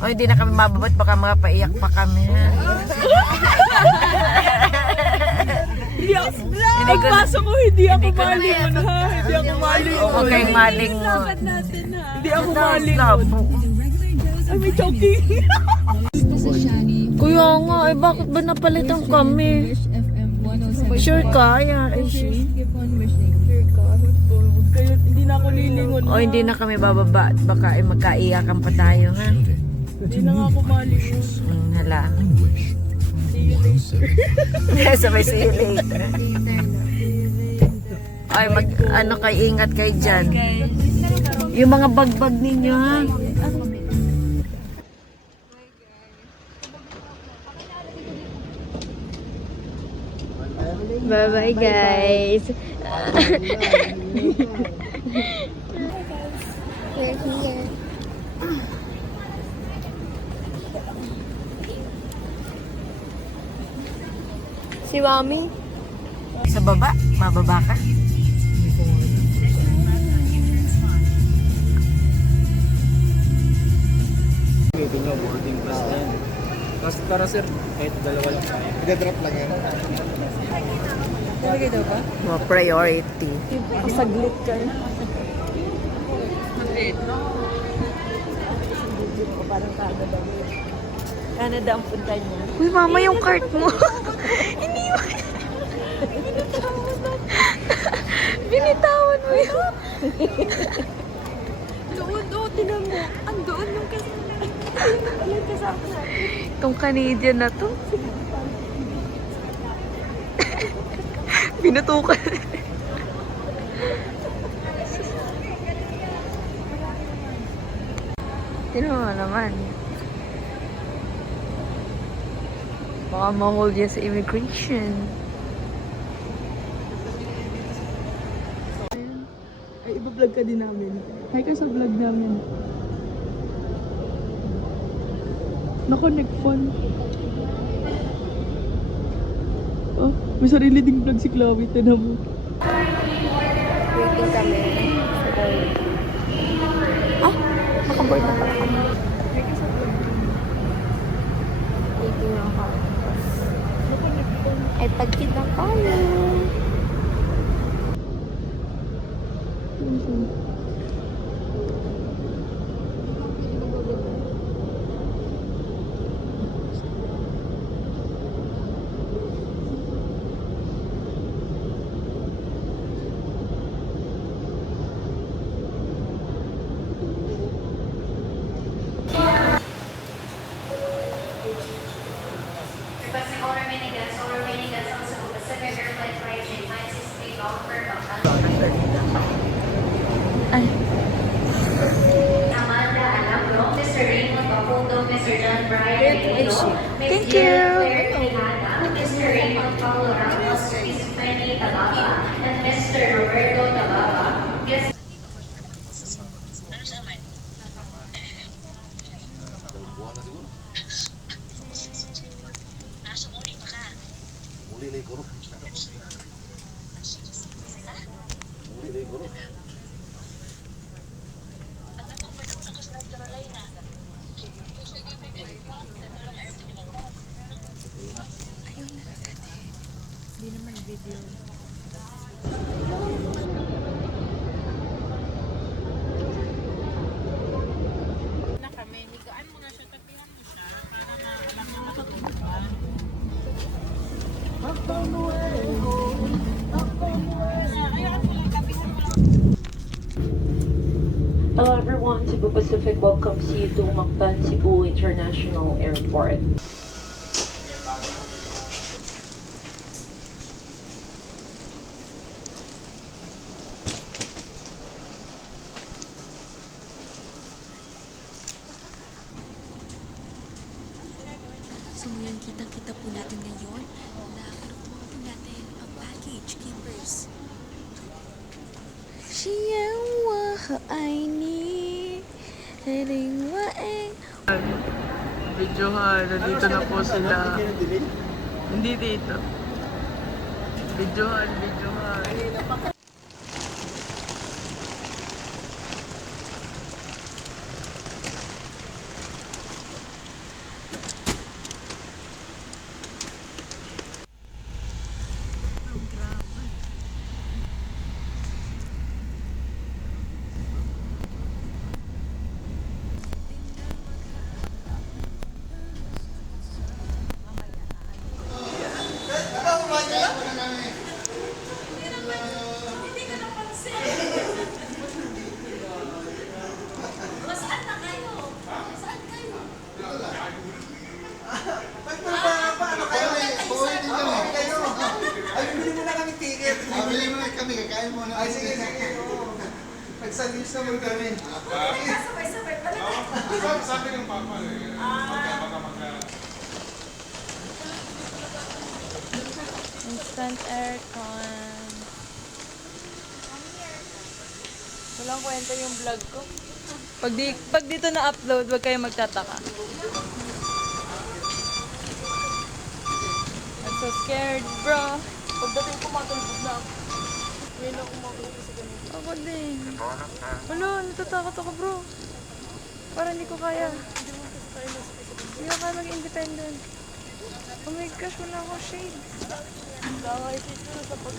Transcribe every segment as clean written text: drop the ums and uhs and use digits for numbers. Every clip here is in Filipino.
O hindi na kami mababat, baka mapaiyak pa kami. Ha? Pagpasok ko, hindi ako malingon ha. Hindi ako malingon. Huwag kayong malingon. Hindi ako malingon. Ay, may choking. Kuya nga, eh bakit ba napalitan kami? Sure ka? Ayan, ay she. Hindi na ako lilingon. O hindi na kami bababa at baka ay magkaiyakan pa tayo, ha? Hindi na nga ako malingon. Hala. See you later. Sabay see you later. Ay, ano kayo, ingat kayo dyan. Yung mga bagbag ninyo, ha? Bye-bye, guys. We're here. Si Mami. Sa baba, mababa ka. Pwede nyo, boarding pass na yan. Mas tara sir, kahit dalawa lang tayo. Ida-drop lang yan. Talaga daw ba? Mga priority. Saglit ka na. Canada ang punta niya. Uy, Mama, yung cart mo. Binitawan mo yun. Doon, tinan mo. Andoon yung kasama. Yung kasama natin. Itong Canadian na to. Binutukan. Tinan mo naman. Baka ma-hold yan sa immigration. Ay, iba-vlog ka din namin. Hi ka sa vlog namin. Na-connect phone. Oh, may sarili ding vlog si Chloe. Tinan mo. Waiting kami. Ah, nakaboard na pala kami. Waiting lang kami. Ay, pagkit lang tayo. Requesting all remaining guests on Cebu Pacific Air Flight Flight 963 Golf Ay, Amanda Alabro, Mr. Raymond Bacoldo, Mr. John Brian Reynoso, Thank you. Claire Tejada, Mr. Raymond Paulo Ramos, Miss Penny Tababa, and Mr. Roberto Tababa. Guest Hello everyone, Cebu Pacific welcomes you to Mactan Cebu International Airport. So ngayon kita-kita po natin ngayon na kinukuha po natin ang package keepers. Videohan, nandito na po sila. Hindi dito. Videohan. Salis naman kami. Sabay-sabay pala. Sabi ng papa eh. Instant aircon. Walang kwenta yung vlog ko. Pag dito na-upload, wag kayo magtataka. I'm so scared, bro. Pagdating ko matulog na ako. Ngayon ako makulog sa ganito. Ako din. Wala, natatakot ako, bro. Parang hindi ko kaya. Hindi ko kaya mag-independent. Oh my gosh, wala akong shades. Daway dito sa pag...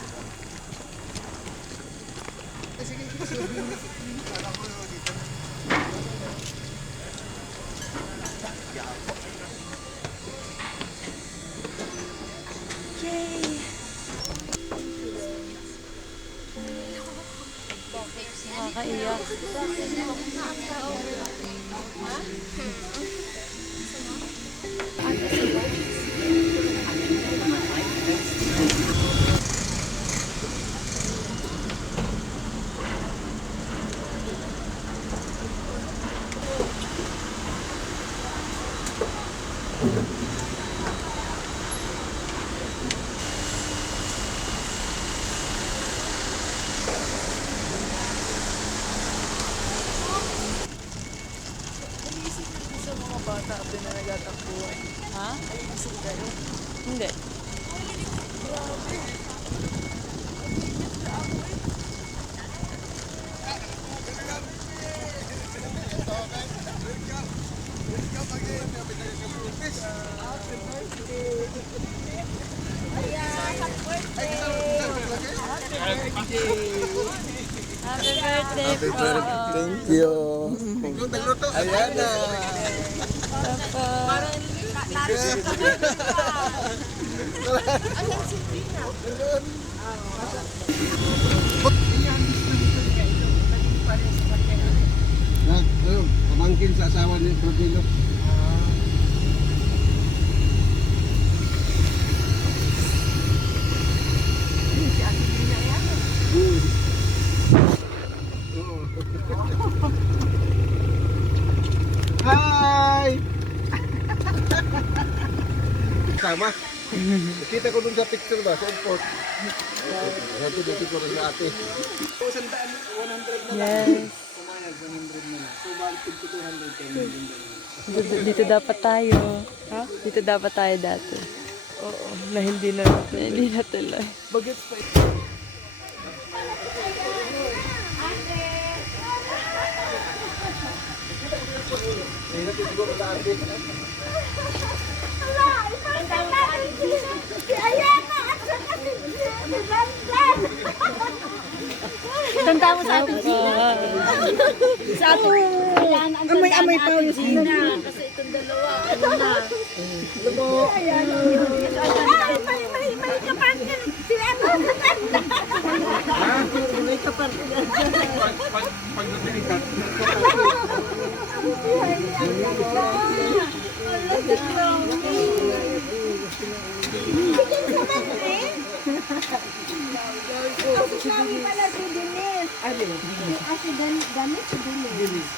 Yay! Nakakaiyak. Sa mga bata din na nagtatakbuhan. Ha? Ayusin kayo? Hindi. Happy birthday po! Thank you. Ayan na. Pamangkin sa asawa ni Rodilo. Hi! Sama. Kita ko dun sa picture ba, sa airport. Happy birthday ko rin sa ate. 100 na Yes. Pumayag, 100 na lang. So, balik to 200 Dito dapat tayo. Ha? Dito dapat tayo dati. Oo, na hindi na tuloy. Bagets pa Tanda mo sa ating Gina. Sa ating amoy pa yung Gina. Kasi itong dalawa, ano na. May kapartner. Sila mo. May kapartner. pagdating ka. Kasi namin pala si Denise. Kasi Denise si Denise.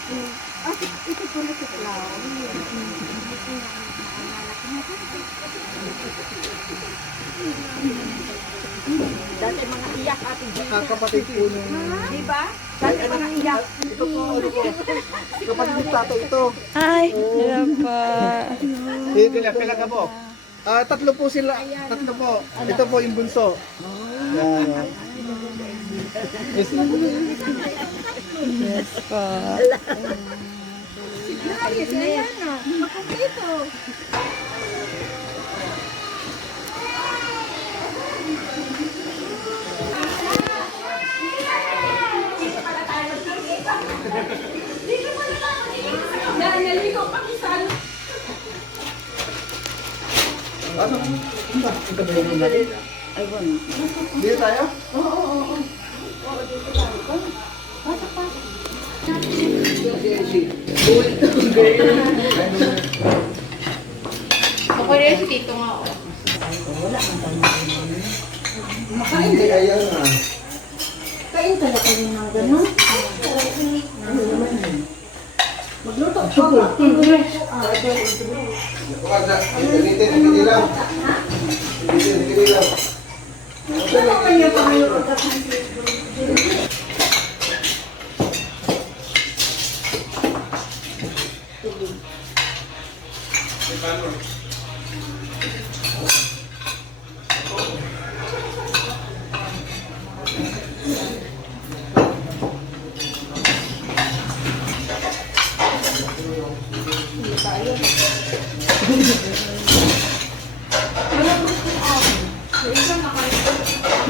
Ito pala si Clau. Dati mga iyak ate Gina. Kakapatid po nung... Diba? Dati mga iyak. Ito po, ano po. Kapatid ng tato ito. Hi! Hello po. Dito lang, pila ka po. Tatlo po sila. Tatlo po. Ito po yung bunso. Yan. Yes. Yes po. Ayos na yan ah. Makumpleto. Dito tayo? Kain ka na kayo ng gano'n?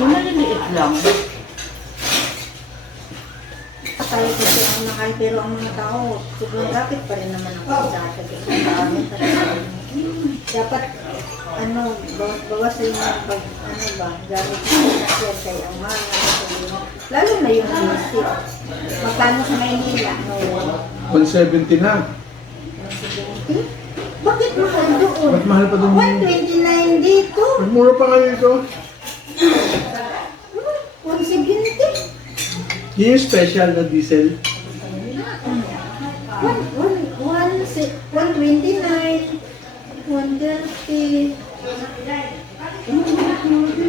Maliliit lang. Tayo kasi ang nakay, pero ang mga tao, sobrang rapid pa rin naman ang pagdata. Dapat, bawas yung pag, gamit sa kay ang mahal. Lalo na yung visit. Magkano sa Maynila? 170 na. 170? Bakit mahal doon? Ba't mahal pa doon? 129 dito. Mura pa ngayon ito. 170? Yun yung special na diesel. 129, 130,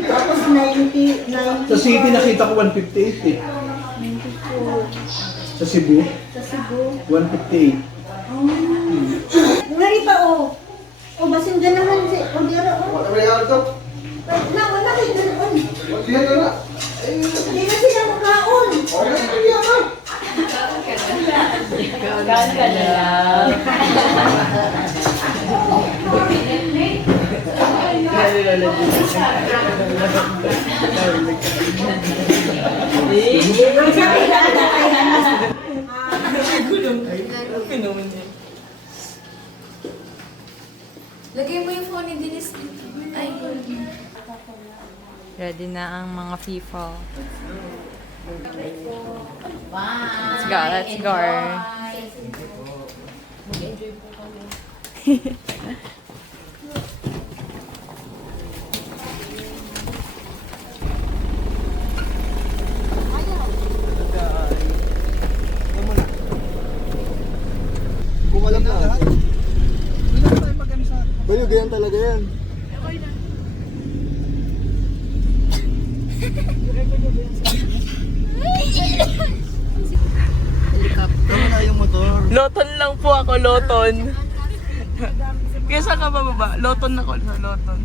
tapos 90, 90. Sa city nakita ko 158 eh. 94. Sa Cebu, Sa Cebu. 158. Ngari pa o. O basin dyan naman si Odero o. Wala kayo doon. Hindi na sila makaon. Lagay mo yung phone ni Denise dito. Ay, Ready na ang mga FIFA. Let's go, let's go. Kung alam na lahat. Bayo, ganyan talaga yan. Tama na yung motor. Loton lang po ako, Loton. Kaya saan ka bababa? Loton ako sa Loton.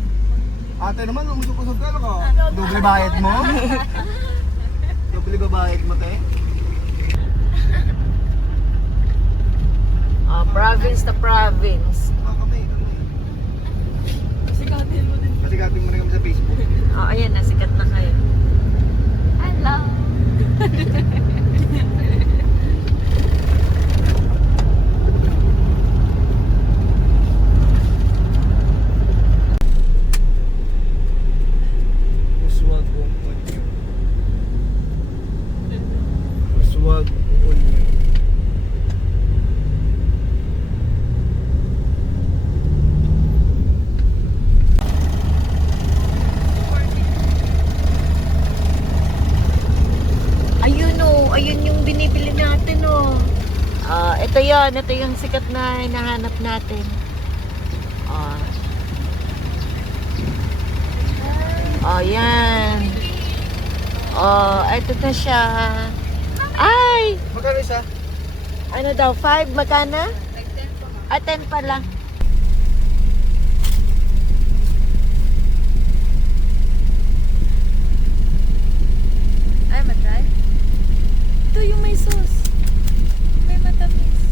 Ate naman, umusok-usok ka ka. Doble bayad mo? Doble ba bayad mo, te? Province na province. Kami. Pasikatin mo rin kami sa Facebook. Ayan, nasikat na kayo. Hello! Uswag onyo. Uswag onyo. Ayun yung binibili natin, oh. Ito yung sikat na hinahanap natin. Yan. Ito na siya. Ay! Magkano isa? Ano daw, 5? Magkano? 10 pala. Ay, matry? Ito yung may sauce. May matamis.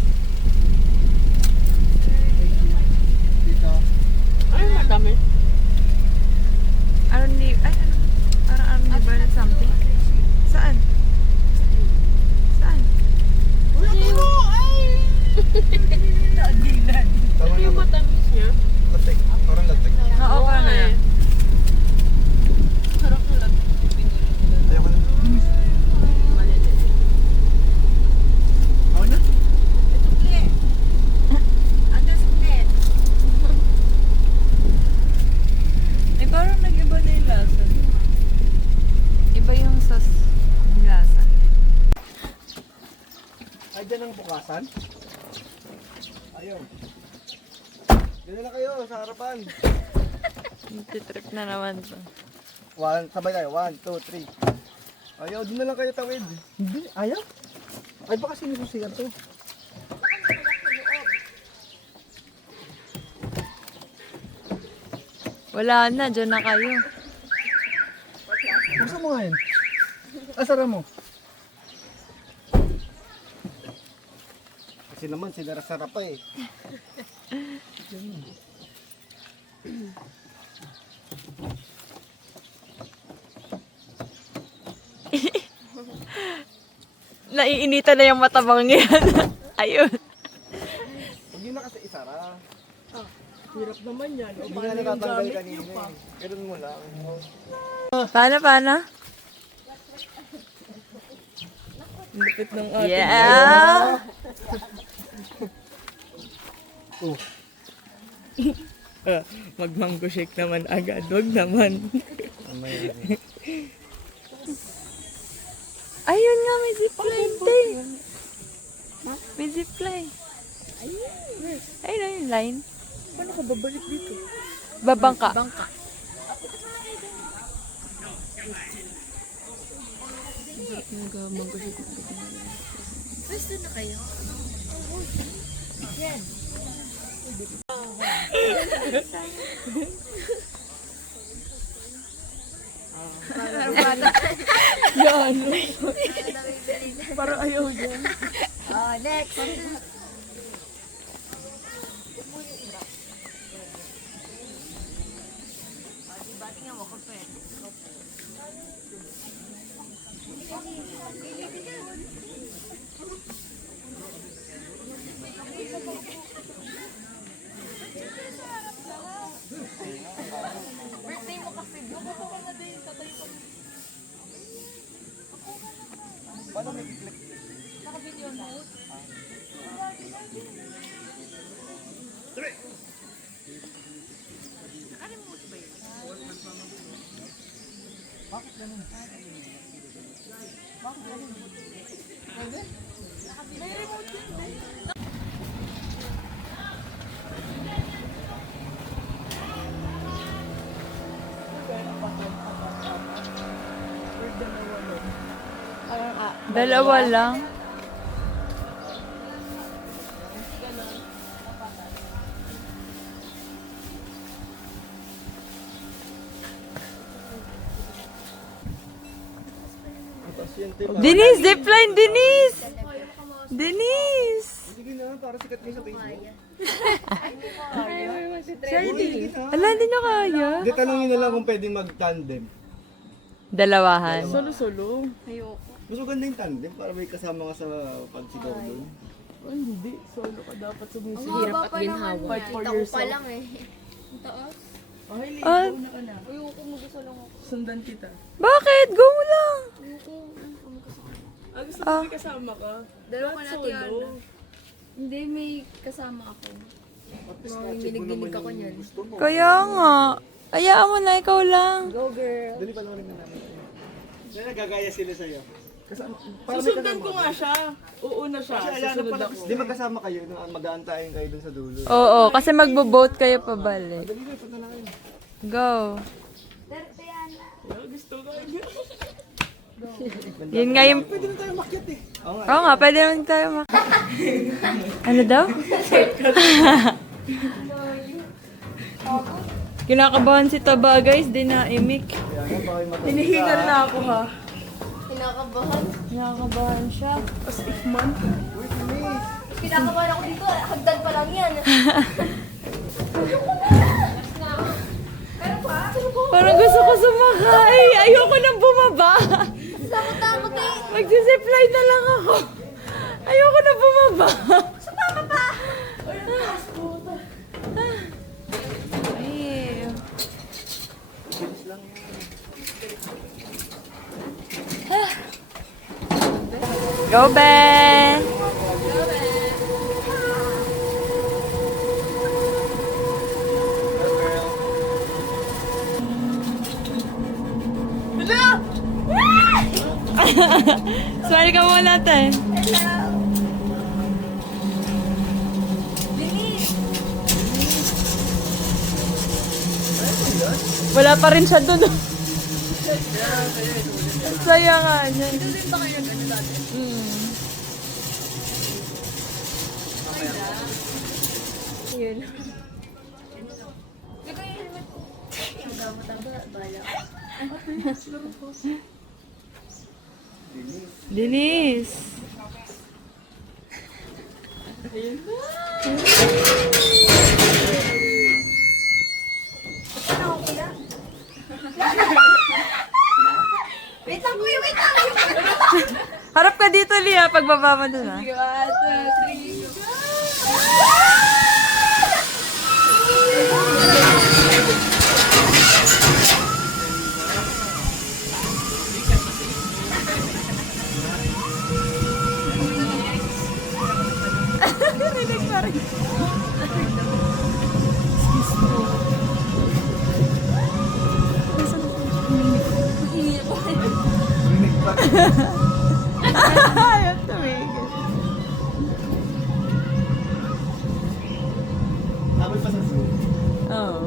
Dito. Ay, madami. Parang arni something. Saan? Saan? Tama na ba? Matamis niya. Latek. Parang latek. Oo, parang na yan. Ayaw ko na. Saan? Ayun. Dito na kayo sa harapan. Trip na naman to. Sabay tayo. 1, 2, 3. Ayaw, doon na lang kayo tawid. Hindi, ayaw. Ay, baka sinususigan to. Wala na, dyan na kayo. Gusto mo nga yun? Asara mo. Kasi naman, sinara-sara pa eh. Naiinita na yung matabang yan. Ayun. Huwag yun na kasi isara. Hirap naman yan. Hindi nga natatanggal kanina eh. Ganun mo lang. Paano? Lupit ng ating Yeah! Mag-mango shake naman agad. Wag naman. Ayun nga, may zipline din. May zipline. Ayun na yung line. Paano ka babalik dito? Babangka. Pwesto na kayo? Yan. Parang ayaw dyan. Oh, next. Dalawa lang. Denise, zipline, Denise! Denise! Sige na, para sikat kayo sa Facebook. Ala, hindi na kaya. Hindi, tanongin na lang kung pwedeng mag-tandem. Dalawahan. Solo-solo. Mas maganda yung tandem para may kasama ka sa pagsigaw doon. Ay, hindi. Solo ka dapat sumisigaw. Hirap at ginhawa. Fight for yourself. Ay, ligo Ah. na ka na. Sundan kita. Bakit? Go lang. Gusto mo may kasama ka? Dalawa ka na, Solo. Tiana. Hindi, may kasama ako. Nginig-nginig ako niyan. Kaya nga. Ayaan mo na, ikaw lang. Go, girl. Dali pa naman namin. Kaya nagagaya sila sa'yo. Kasama, Susundan ko nga siya. Uuna siya. Kasi ayan na Susunod pala, ako. di magkasama kayo, mag-aantayin kayo dun sa dulo. Oo, kasi magbo-boat kayo pabalik. Dali na, punta na kayo. Go. Gusto ko. Yun nga yung... Pwede na tayo makyat eh. Oo nga. Oo nga, pwede naman tayo Ano daw? Kinakabahan si Taba, guys. Di na imik. Kaya nga, baka yung mata. Hinihingal na ako ha. Kinakabahan siya. As if man. Kinakabahan ako dito. Hagdan pa lang yan. Parang gusto ko sumakay. Ayoko nang bumaba. Takot-takot eh. Magsisipline na lang ako. Ayoko na bumaba. Sumama pa. Ay. Go, Ben! Smile ka muna, te. Wala pa rin siya dun. Saya nga niya. Yun. Denise. Harap ka dito, Lia, pagbaba mo dun, ha? Ayaw tumigil. Abot pa sa Zoom. Oo.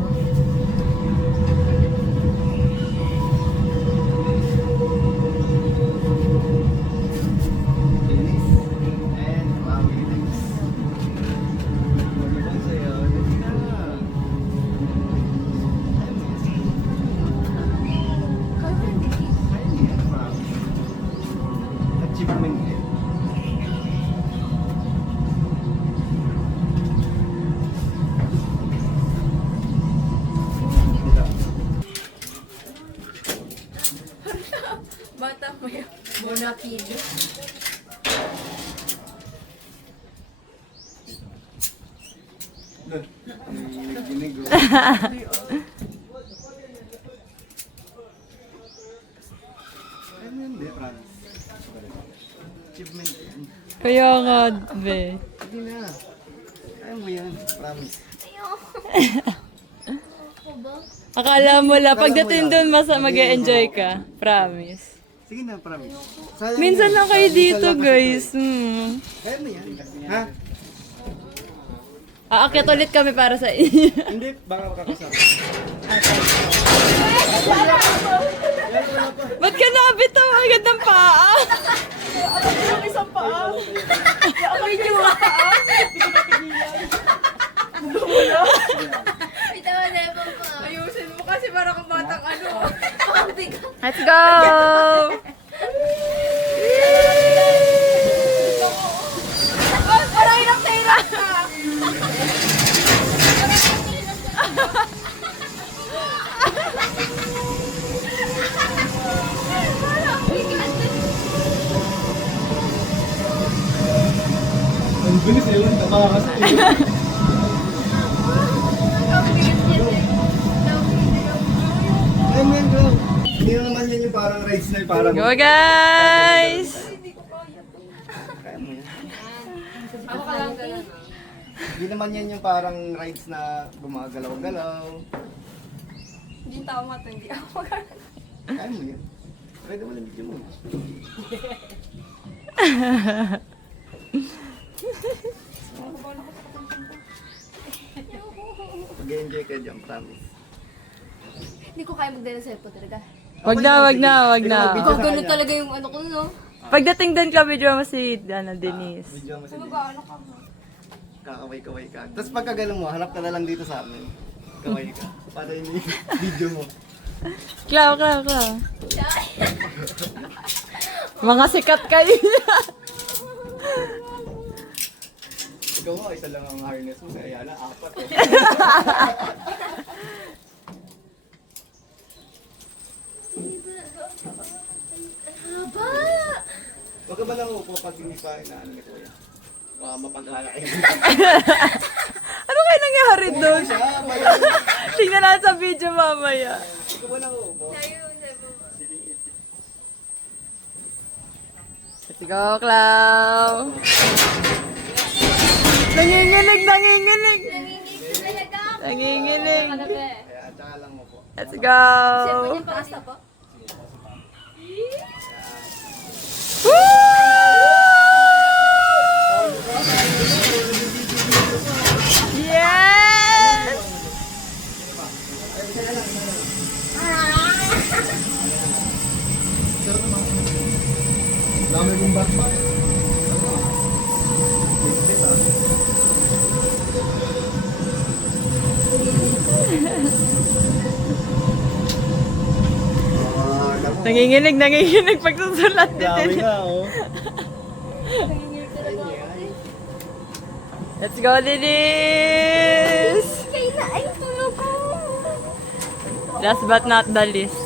And family things. Ano sa'yo? Achievement din. Bata mo yun. Bonapide. Doon. Ginig oh. Ano yun? Hindi, promise. Achievement yan. Kaya nga, be. Sige na. Ayaw mo yan. Promise. Akala mo lang, pagdating doon, mag-e-enjoy ka. Promise. Sige na, promise. Sayang Minsan yun. lang kayo Minsan dito, lang kasi guys. ito Kaya mo yan. Ha? Aakyat ulit kami para sa inyo. Hindi, baka makakasama. Ba't ka nabitaw? Ang gandang paa. Yung isang paa. Medyo nga. Ayusin mo kasi para kang batang ano. Let's go! Parang ilang tira ka. Ang bilis eh, yun. Tama kasi. Ayun mo yan, bro. Hindi na naman yan yung parang rides na yung parang... Go, guys! Kaya mo yan. Hindi naman yan yung parang rides na gumagalaw-galaw. Hindi tama ito, hindi ako magagawa. Kaya mo yan. Pwede mo lang video mo. Mag-enjoy ka dyan, promise. Hindi ko kaya magdala sa cellphone talaga. Wag na, wag na, wag na. Ikaw ganun talaga yung ano ko, no? Pagdating din ka, video mo si Denise. Video mo sa Mag-ano ka mo? kakaway-kaway ka. Tapos pagkagalaw mo, hanap ka na lang dito sa amin. Kaway ka. Para yung video mo. Klaw, klaw, klaw. Mga sikat kayo. Ikaw mo, isa lang ang harness mo. Kaya na, 4 eh. Huwag ka ba lang upo pag hindi pa inaano ni Kuya? Mapag-alaki. Ano kaya nangyari doon? Tingnan natin sa video mamaya. Huwag ka ba lang upo? Let's go, Klaw. Nanginginig, nanginginig. Nanginginig. Kaya at saka lang upo. Let's go. Yes! Nanginginig pag susulat ni Grabe Denise. nga, oh. Let's go, Denise! Ay, tulog ko. Last but not the least.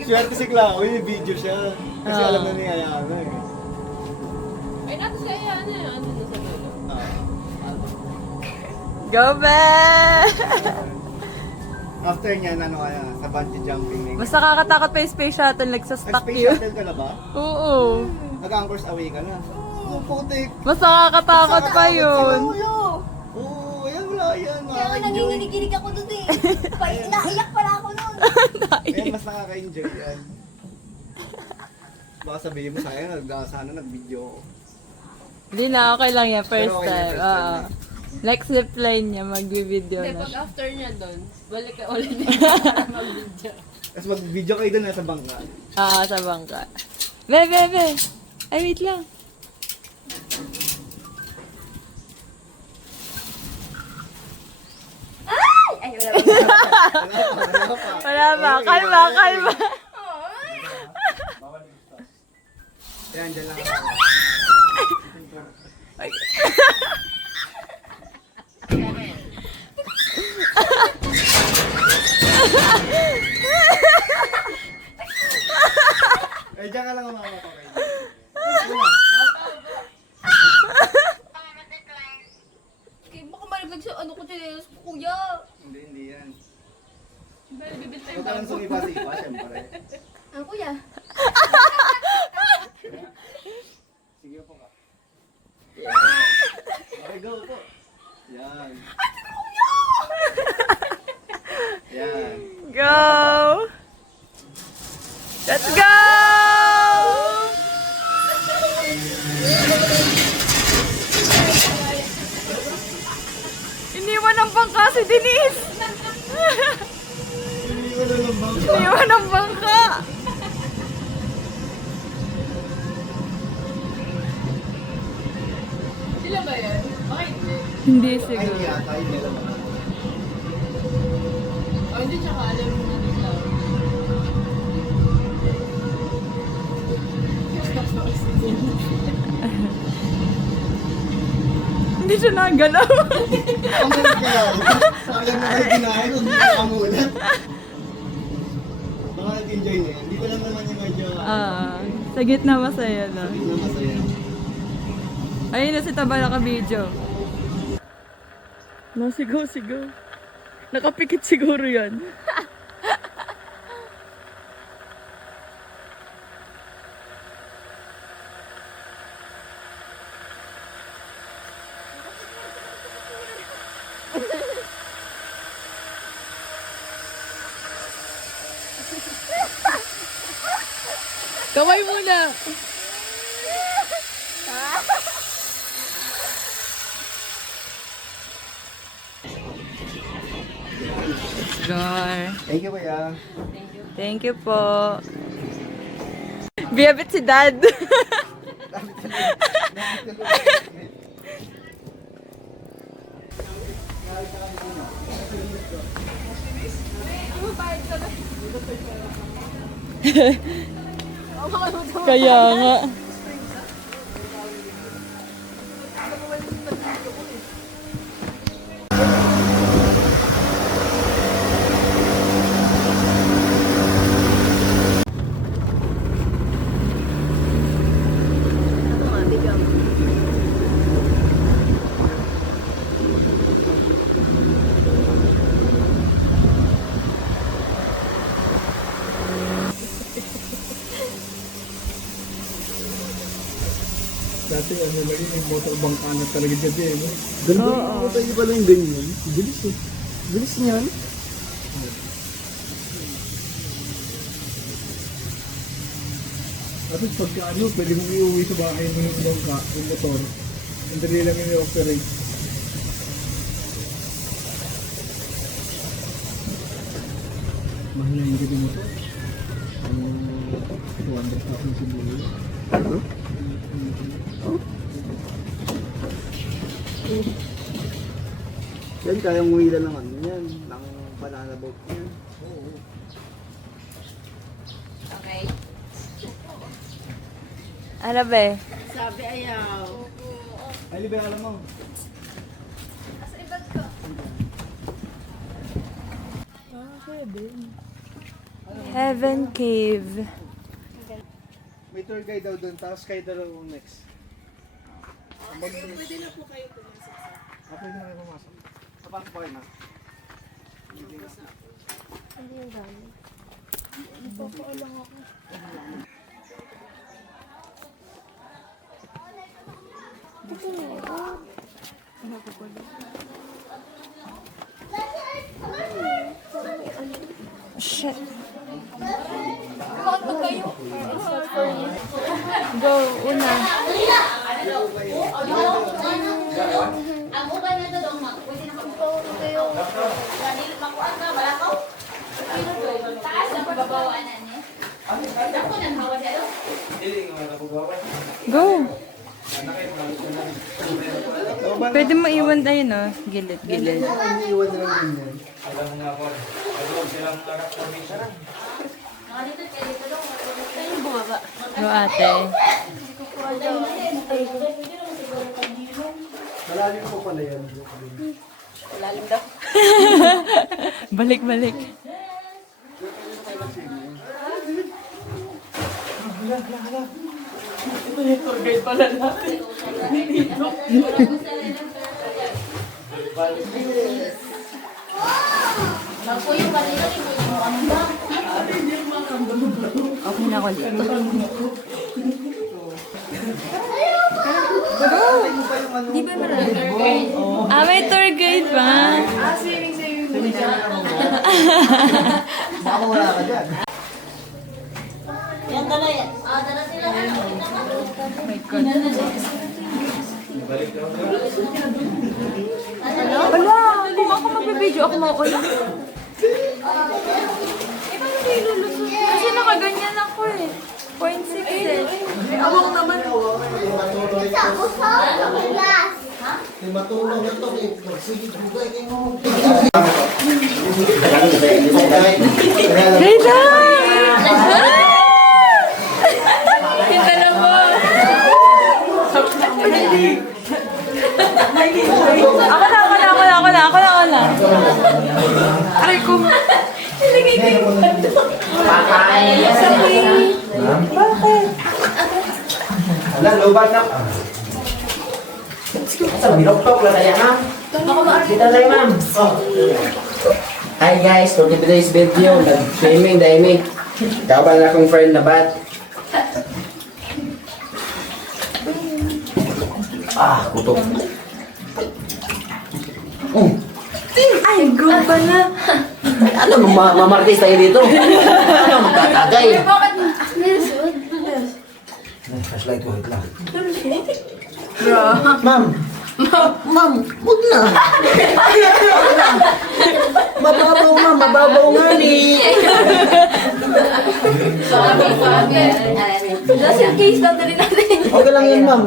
Swerte si Clau, yung video siya. Kasi Ah. alam na niya Ayana eh. Ay, natin si Ayana. Ano na sa dulo? Go, back! After niya, ano kaya, sa bungee jumping na Mas nakakatakot pa yung space shuttle. Nagsa-stuck Nag-space yun. shuttle ka na ba? Oo. Nag-anchors away ka na? Oo, putik. Mas nakakatakot pa yun. Oo, ayan, wala yan. Kaya nga nanginginig ako doon eh. Naiyak pala ako noon. Ayan, mas nakaka-enjoy yan. Baka sabihin mo sa akin, sana nag-video ako. Hindi na, okay lang yan. First Pero okay na, time. first time Oo. Next zip line niya, mag-video Hindi, na. pag after niya doon, balik ka ulit para mag-video. Tapos mag-video kayo doon nasa bangka. Sa bangka. Be! Ay, wait lang. Ay, wala ba? Wala ba? Kalma. Ayan, dyan lang. Eh, dyan ka lang ang mama ko kayo. Okay, baka malaglag sa ano ko chinelas ko, kuya. Hindi yan. Dahil bibili tayo Huwag ka lang sumipa-sipa, syempre. Ang kuya. Sige po ka. Okay, go po. Yan. Yan. Go! Let's go! Iniwan ng bangka si Denise! Iniwan ng bangka! Sila ba yan? Bakit hindi? Hindi Ay, siguro. hindi yata. Hindi alam mo. Oh, hindi tsaka alam mo na nila. Hindi siya nagalaw. Ang galing ka lang. Sayang na kayo ginahin. Huwag mo nakamulat. Baka nag-enjoy na yan. Hindi ko lang naman yung medyo Sa gitna masaya na. na masaya. Ayun na si Taba naka-video. Sigaw. Nakapikit siguro yan. Kaway muna! Gar. Thank you, kuya. Thank you po. Biyabit si Dad. Kaya nga. Dati ano lang yun, yung motor bangka na talaga gabi eh. Ganda yung motor yung pala yung ganyan. Bilis eh. Bilis niyan. At pagka ano, pwede mong iuwi sa bahay mo yung bangka, yung motor. Ang dali lang yung i-operate. Mahal na yung gabi mo to. 200,000 siguro. Ano? Yan, kayang umila ng ano yan, ng banana boat yan. Okay. Ano ba? Sabi ayaw. Ay, libe, alam mo. Heaven Cave. May tour guide daw doon, tapos kayo dalawa next. Pwede na po kayo pumasok. Pwede na kayo pumasok. Kapasok pa kayo na. Shit. Go, una. Ang uban na to dong pwede na kayo. Dili makuan ka balakaw. Taas ang babawaan na niya. Ako nang hawa dito. Go. Pwede mo iwan tayo, no? Gilid, gilid. Iiwan na lang din yan. Dito kay dito dong. Go, ate. Malalim po pala yan. Balik, balik. Magpuyo pa dito ni mo ang ba. Okay na ako dito. Di ba marami? Ah, may tour guide ba? Baka wala ka dyan. Yan dala yan. Dala sila. Wala, kung ako magbibideo, ako makukuha. Kasi nakaganyan ako eh. 0.6 eh. Awang naman. Matulong na to eh. Sige, bugay kayo. Rita! Kita na po. Ako na. Aray ko. Wala, lobat na. Sa binoktok lang kaya, ma'am. Kita tayo, ma'am. Hi guys, for today's video, nag-swimming dahil kabal na akong friend na bat. Kutok. Ay, go pa na. Ano, mamartis tayo dito? Ano, magtatagay? Flashlight ko, wait lang. Ma'am, huwag na. Mababaw, ma'am, mababaw nga ni. Just in case, dadali natin. Okay lang yun, ma'am.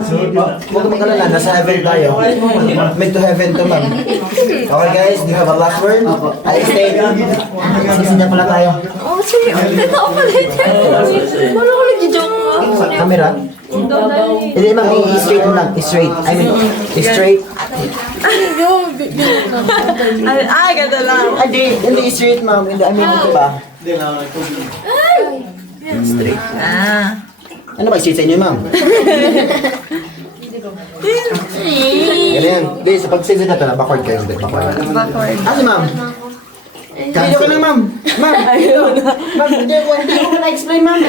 Huwag mag-alala, nasa heaven tayo. Made to heaven to, ma'am. Okay guys, do you have a last word? I stay. Sisinya pala tayo. Oh, sige. Ito ako pala ito. Wala ko nag-joke ka. Camera? Hindi, ma'am, straight lang. Straight. I mean, straight. Ay, ganda lang. Hindi straight, ma'am. Hindi, I mean, ito ba? Straight na. Ano ba, straight sa inyo, ma'am? Ganyan. Hindi, sa pag-straight na ito, na backward kayo. Hindi, backward. Ano, ma'am? Video ka lang, ma'am. Ma'am, ma'am, hindi ko na-explain, ma'am.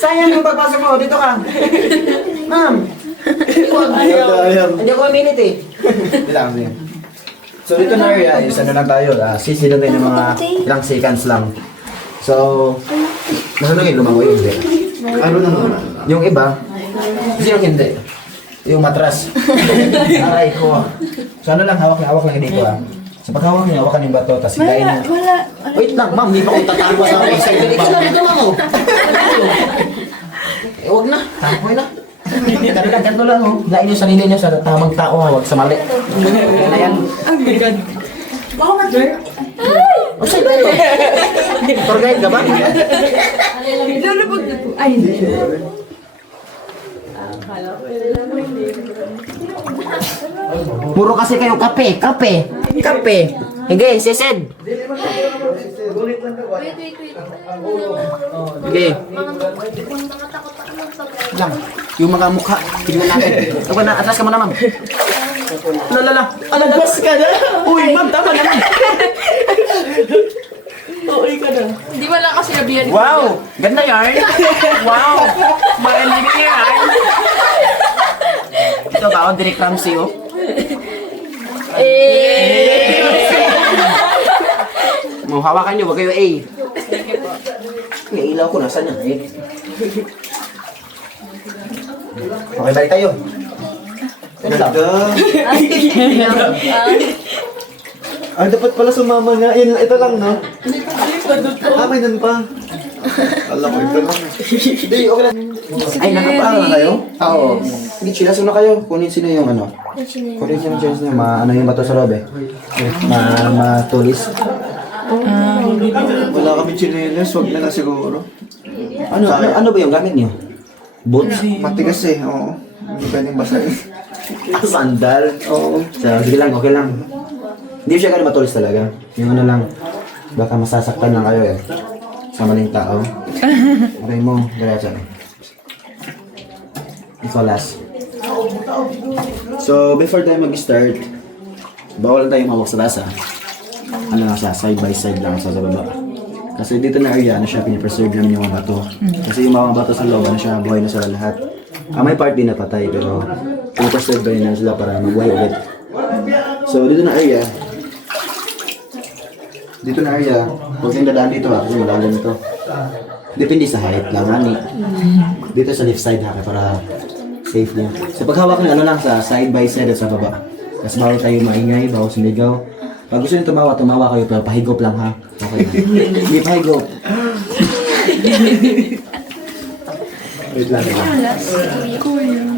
Sayang yung pagpasok mo. Dito ka. Ma'am. Hindi ako minute eh. Hindi lang, sige. So, dito na area is ano lang tayo. Sisi lang tayo ng mga ilang seconds lang. So, nasa yun, lumangoy hindi. Ano naman? Yung iba, kasi yung hindi. Yung matras. Aray ko. So, ano lang, hawak lang dito ah. So paghawak niya, hawakan yung bato, tapos hilain niyo. Wait lang, ma'am, hindi pa ko tatawa sa akin. Ito lang, ito lang, oh. Eh, huwag na, tapoy na. Ganito lang, oh. Hilain niyo sarili niyo sa tamang tao, huwag sa mali. Yan na yan. Oh my God. O, saan tayo? Tour guide ka ba? Lulubog na po. Ay, hindi. Puro kasi kayo kape. Sige, sisid. Sige. Lang. Yung mga mukha. Tingnan natin. Ako na, atras ka muna, ma'am. Lala. Atras ka na. Uy, ma'am, tama naman. Hindi mo lang kasi nabiyan. Wow! Ganda yarn. Wow! Marilibing yarn. Ito ba? Ang Derek Ramsey, oh. Mo, hawakan nyo. Huwag kayo A. May ilaw ko. Nasaan yan? Okay, balik tayo. Ano lang? Ay, dapat pala sumama nga. Ito lang, no? May nun pa. Alam ko, ito lang. Hindi, okay lang. Ay, nakapaaral na kayo? Oo. Sige, chillaso na kayo. Kunin sino yung ano? Kunin sino yung chance niya. Ano yung bato sa loob eh? Matulis. Wala kami chinelas. Huwag na lang siguro. Ano ba yung gamit niyo? Boots? Matigas eh, oo. Hindi pwedeng basahin. Sandal? Oo. So, sige lang, okay lang. Hindi siya ganun matulis talaga. Yung ano lang, baka masasaktan lang kayo eh. Sa maling tao. Okay mo, diretso. Ikaw last. So, before tayo mag-start, bawal tayo mawak sa taas ah. Ano lang siya, side by side lang sa baba. Kasi dito na area, ano siya, pinipreserve namin yung mga bato. Kasi yung mga bato sa loob, ano siya, buhay na sila lahat. May part din na patay, pero pinipreserve rin na sila para mag-buhay ulit. So, dito na area, huwag kayong dadaan dito ha, kasi malalim ito. Depende sa height lang, hani. Dito sa left side ha, para safe niya. So paghawak nyo, ano lang, sa side by side at sa baba. Kasi bawal tayo maingay, bawal sumigaw. Pag gusto nyo tumawa kayo, pero pahigop lang ha. Okay na. Hindi pahigop. Wait lang.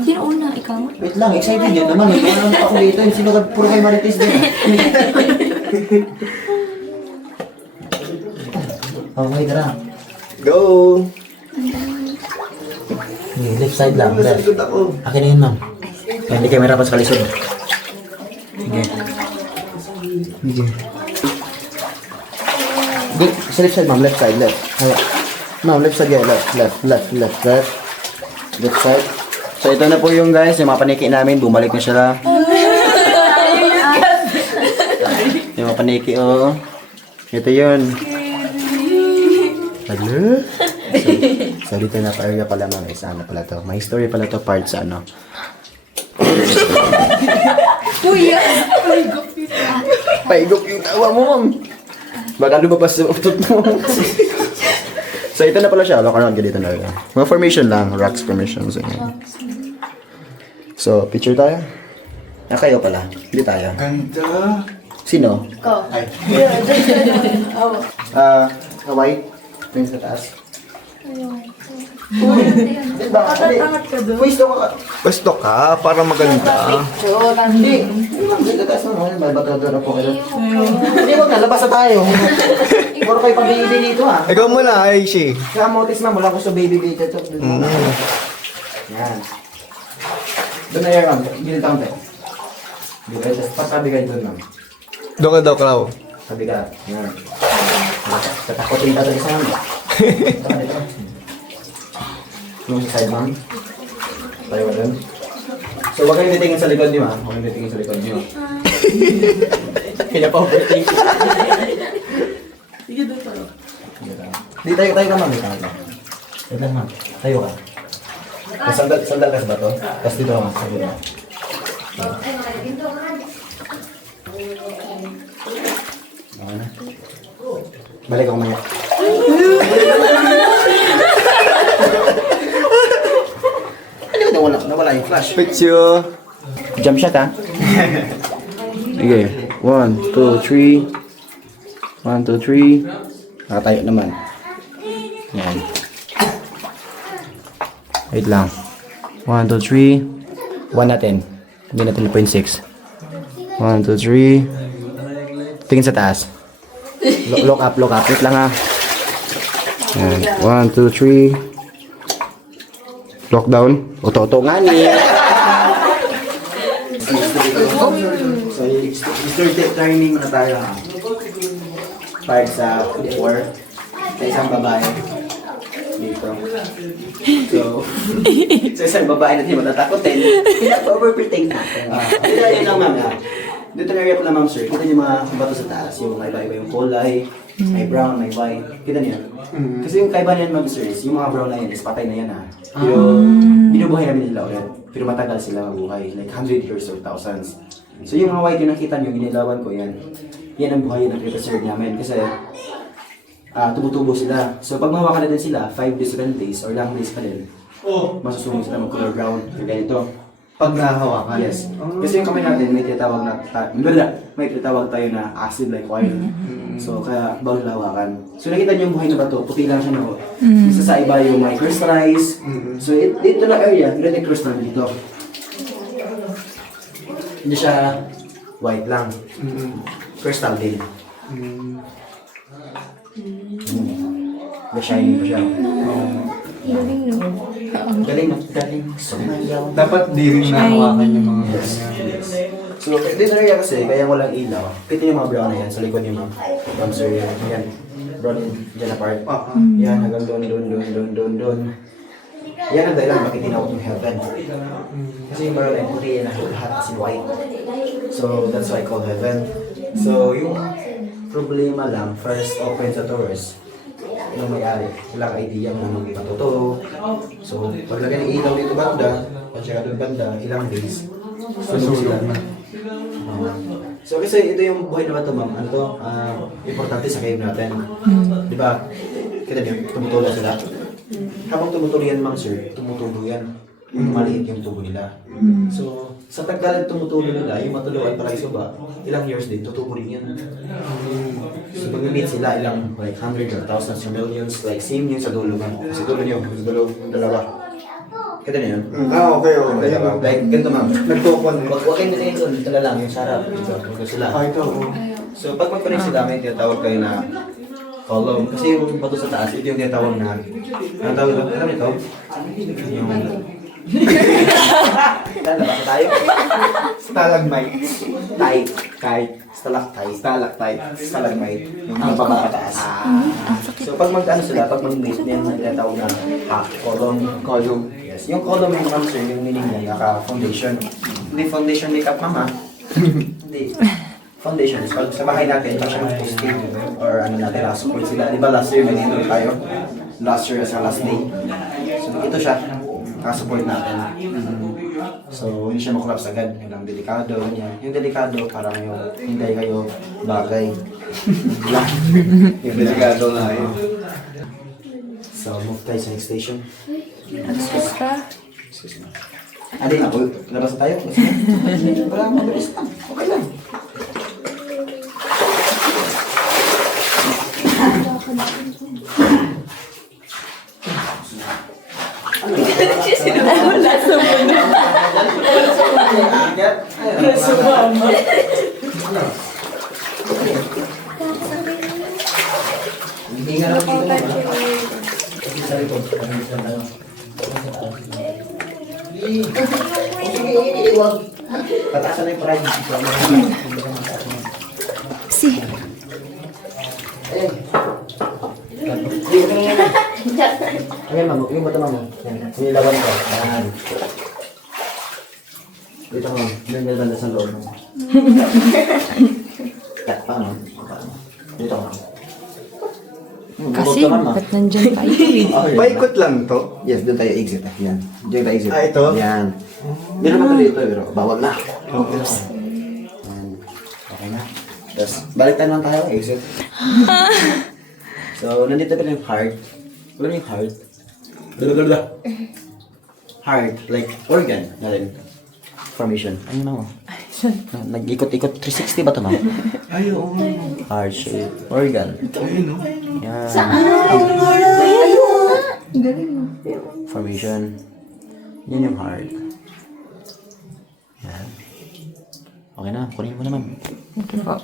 Sino una? Ikaw? Wait lang, excited yun naman. Ito lang ako dito, sino ka, puro kayo marites din. Okay, tara. Go! Left side lang, left. Akin na yun, ma'am. Kaya hindi kayo mahirapan sa kalisod. Sige. Good. Sa left side, ma'am. Left side, left. Haya. Ma'am, left side, yeah. Left. Left side. So, ito na po yung guys, yung mga paniki namin. Bumalik na sila. Yung mga paniki, oh. Ito yun. Hello? So dito na area pala mga guys, ano pala to? May story pala to, part sa ano. Paigop yung tawa mo, ma'am. Baka lumabas sa utot mo. So ito na pala siya, lock around ka dito na area. Mga formation lang, rocks formation. So, picture tayo? Kayo pala, hindi tayo. Ganda! Sino? Ko. Hawaii? Ito sa taas. Angat ka doon. Pwesto ka, para maganda. Hindi. Sa taas mo. Bato-bato po kayo. Hindi, huwag na. Labas na tayo. Puro kayo pang-baby dito ah. Ikaw muna, Aishi. Kaya motis ma'am, wala ko sa baby dito. Yan. Doon na yan ma'am. Gilid ka konti. Pasabi kayo doon ma'am. Doon ka daw, Clau. Sabi ka. Yan. Tatakotin ka talaga sa ma'am. Yung sa side ma'am. Tayo ka doon. So huwag kayong titingin sa likod niyo ma'am. Huwag kayong titingin sa likod niyo. Pinapa-overthink. Sige doon pa. Di tayo ka ma'am. Wait lang ma'am. Tayo ka. Sandal ka sa bato. Tapos dito ka ma'am. Sa gina. Okay na. Balik ako maya. Ano ba nawala yung flash? Picture. Jump shot ha? Sige. 1, 2, 3. 1, 2, 3. Nakatayo naman. Yan. Wait lang. 1, 2, 3. 1 natin. Hindi natin 0.6. 1, 2, 3. Tingin sa taas. Look up. Wait lang ha. Yan. 1, 2, 3. Lock down. Oto nga ni. So, start timing muna tayo ha. Part sa floor. Sa isang babae. Dito. So, sa isang babae na hindi matatakotin, pinag-overprotect natin. Yun lang ma'am ha. Dito na area pala ma'am sir, kita niyo mga bato sa taas, yung may iba yung kulay, may brown, may white, kita niyo. Kasi yung kaiba niyan ma'am sir, yung mga brown na yan is patay na yan ha. Pero binubuhay namin nila ulit, pero matagal sila mabuhay, like 100 years or thousands. So yung mga white yung nakita niyo, ginilawan ko yan, yan ang buhay na preserve namin kasi tumutubo sila. So pag mahawakan na din sila, 5 days, 7 days, or long days pa din, masusunod sila mag-color brown, ganito. Pag nahawakan. Yes. Kasi yung kamay natin, may tinatawag tayo na acid like oil. So, kaya bawal lawakan. So, nakita niyo yung buhay na bato, puti lang siya na isa sa iba yung may crystallize. So, dito na area, hindi crystal dito. Hindi siya white lang. Crystal din. May shiny pa siya. Galing. Dapat di rin nahawakan yung mga ganyan. So, dito na rin kasi, kaya walang ilaw. Kita yung mga brown na yan sa likod yung mga sir yan. Yan. Brown yun, dyan apart. Yan, hanggang doon. Yan ang dahilan bakit tinawag yung heaven. Kasi yung brown na yun, puti yan lahat kasi white. So, that's why I call heaven. So, yung problema lang, first open sa doors. Yung may-ari, sila ka-idea mo ng patuto. So, paglagay ng ilaw dito banda, pag-check doon banda, ilang days, sunog sila. So, kasi ito yung buhay na bato, ma'am. Ano to? Importante sa cave natin. Di ba? Kita niyo, tumutulo sila. Habang tumutulo yan, ma'am sir, tumutulo yan. Yung maliit yung tubo nila. So, sa tagal tumutulo nila, yung matuluan para ba, ilang years din, tutubo rin yan. So, pag-meet sila, ilang like hundreds or thousands or millions, like same yun sa dulo nga. Sa dulo niyo, sa dulo, yung dalawa. Kita niyo yun? Okay. Like, ganito ma'am. Nagtupon. Huwag kayong nilingin doon, dito na lang, yung sarap. Dito sila. Ito. So, pag mag-connect sila, may tinatawag kayo na column. Kasi yung bato sa taas, ito yung tinatawag na, ano tawag ito? Alam ito? Yung... Lalabas na tayo? Stalagmite. Stalactite. Yung pagpapataas. So pag mag-ano sila, pag mag-mate niyan, may tinatawag na column. Yes. Yung column yung mga sir, yung meaning niya, naka-foundation. Hindi foundation makeup, mama. Hindi. Foundation is pag sa bahay natin, pag siya mag-posting or ano natin, support sila. Di ba last year, may nito tayo? Last year as a last day. So ito siya. Support natin. So, hindi siya makolapse agad. Yung lang delikado, ganyan. Yung delikado, parang yung hindi kayo bagay. Yung delikado na yun. So, move tayo sa next station. Excuse ka? Adi, ako, labas na tayo. Wala, mabilis lang. Okay lang. Hindi nga lang dito naman. Sa likod. Huwag. Pataasan na yung pride. Si. Ayan, ma'am. Yung bata, ma'am. Nilawan ko. Ayan. Dito, ma'am. Yung nilabanda sa loob. Paano? Dito, ma'am. Kasi, ba't nandyan tayo eh? Paikot lang to. Yes, doon tayo exit. Yan. Diyan tayo exit. Ito? Yan. Hindi naman tayo dito, pero bawal na. Okay. Yan. Okay na. Tapos, balik tayo lang tayo, exit. So, nandito pa yung heart. Wala yung heart. Heart, like organ. Yan. Formation. Ayun na mo. Nag-ikot-ikot 360 ba ito, ma'am? Ay, oo. Heart shape. Organ. Ayun, no? Yan. Formation. Yan yung heart. Yan. Okay na, kunin mo na, ma'am. Okay po.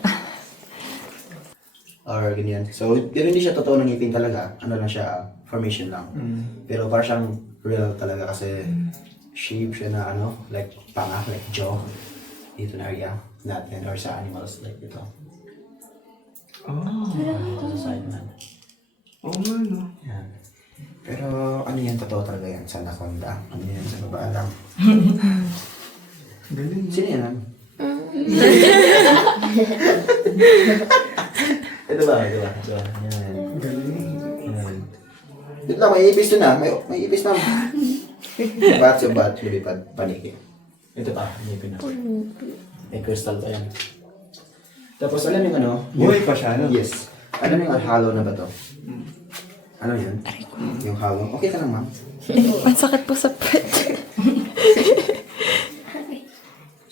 or ganyan. So, pero hindi siya totoo ng ngipin talaga. Ano lang siya, formation lang. Pero parang siyang real talaga kasi shape siya na ano, like panga, like jaw. Dito na area natin or sa animals like ito. Sa side man. no? Yan. Pero ano yan, totoo talaga yan sa anaconda. Ano yan sa baba lang. Galing. Sino yan? Ito ba? Yan. Yan. Dito lang, may ipis doon may ipis na. Subat, lumipad, paniki. Ito pa, ngipin na. May crystal pa yan. Tapos alam yung ano? Buhay pa siya, no? Yes. Alam yung hollow na ba to? Ano yan? Yung hollow. Okay ka lang, ma'am? Ang sakit po sa pet.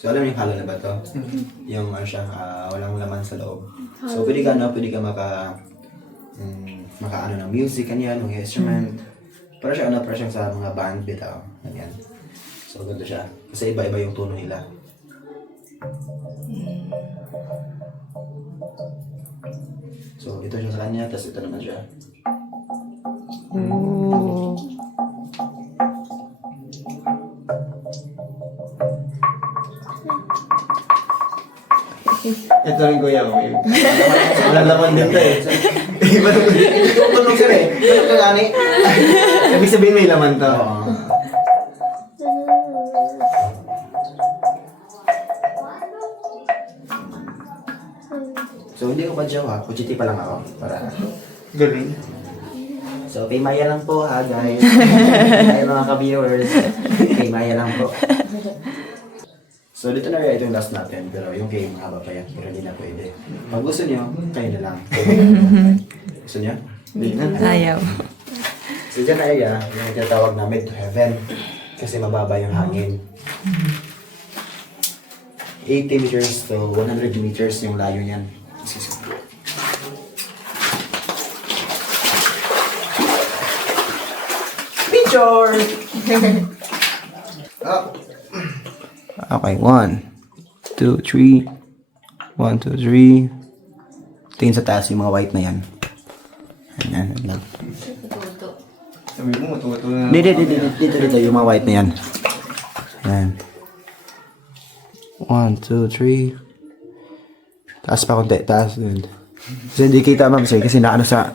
So alam yung hollow na ba to? Yung ano siya, walang laman sa loob. So pwede ka maka ano ng music, kanyan, ng instrument. Para siya para siyang sa mga band bitaw. Ganyan. So ganito siya. Kasi iba-iba yung tono nila. So ito siya sa kanya, tapos ito naman siya. Ito rin kuya, okay. Wala laman din to eh. Iba naman. Hindi ko tulong sir eh. Tulong ka gani. Ibig sabihin may laman to. So hindi ko pa jowa, kuchiti pa lang ako. Para Galing. So, kay Maya lang po ha, guys. Kay mga ka-viewers. Kay Maya lang po. So, dito na rin ito yung last natin. Pero yung kay mahaba pa yan. Pero hindi na pwede. Pag gusto nyo, kayo na lang. Gusto nyo? Hindi na. Ayaw. So, dyan na area, yung tinatawag na mid to heaven. Kasi mababa yung hangin. 80 meters to 100 meters yung layo niyan. Picture! Okay, 1, 2, 3. 1, 2, 3. Tingin sa taas yung mga white na yan. Ayan, lang. Sabi mo, matuto na. Dito yung mga white na yan. Ayan. 1, 2, 3. Taas pa konti, taas. Kasi hindi kita ma'am, kasi naano sa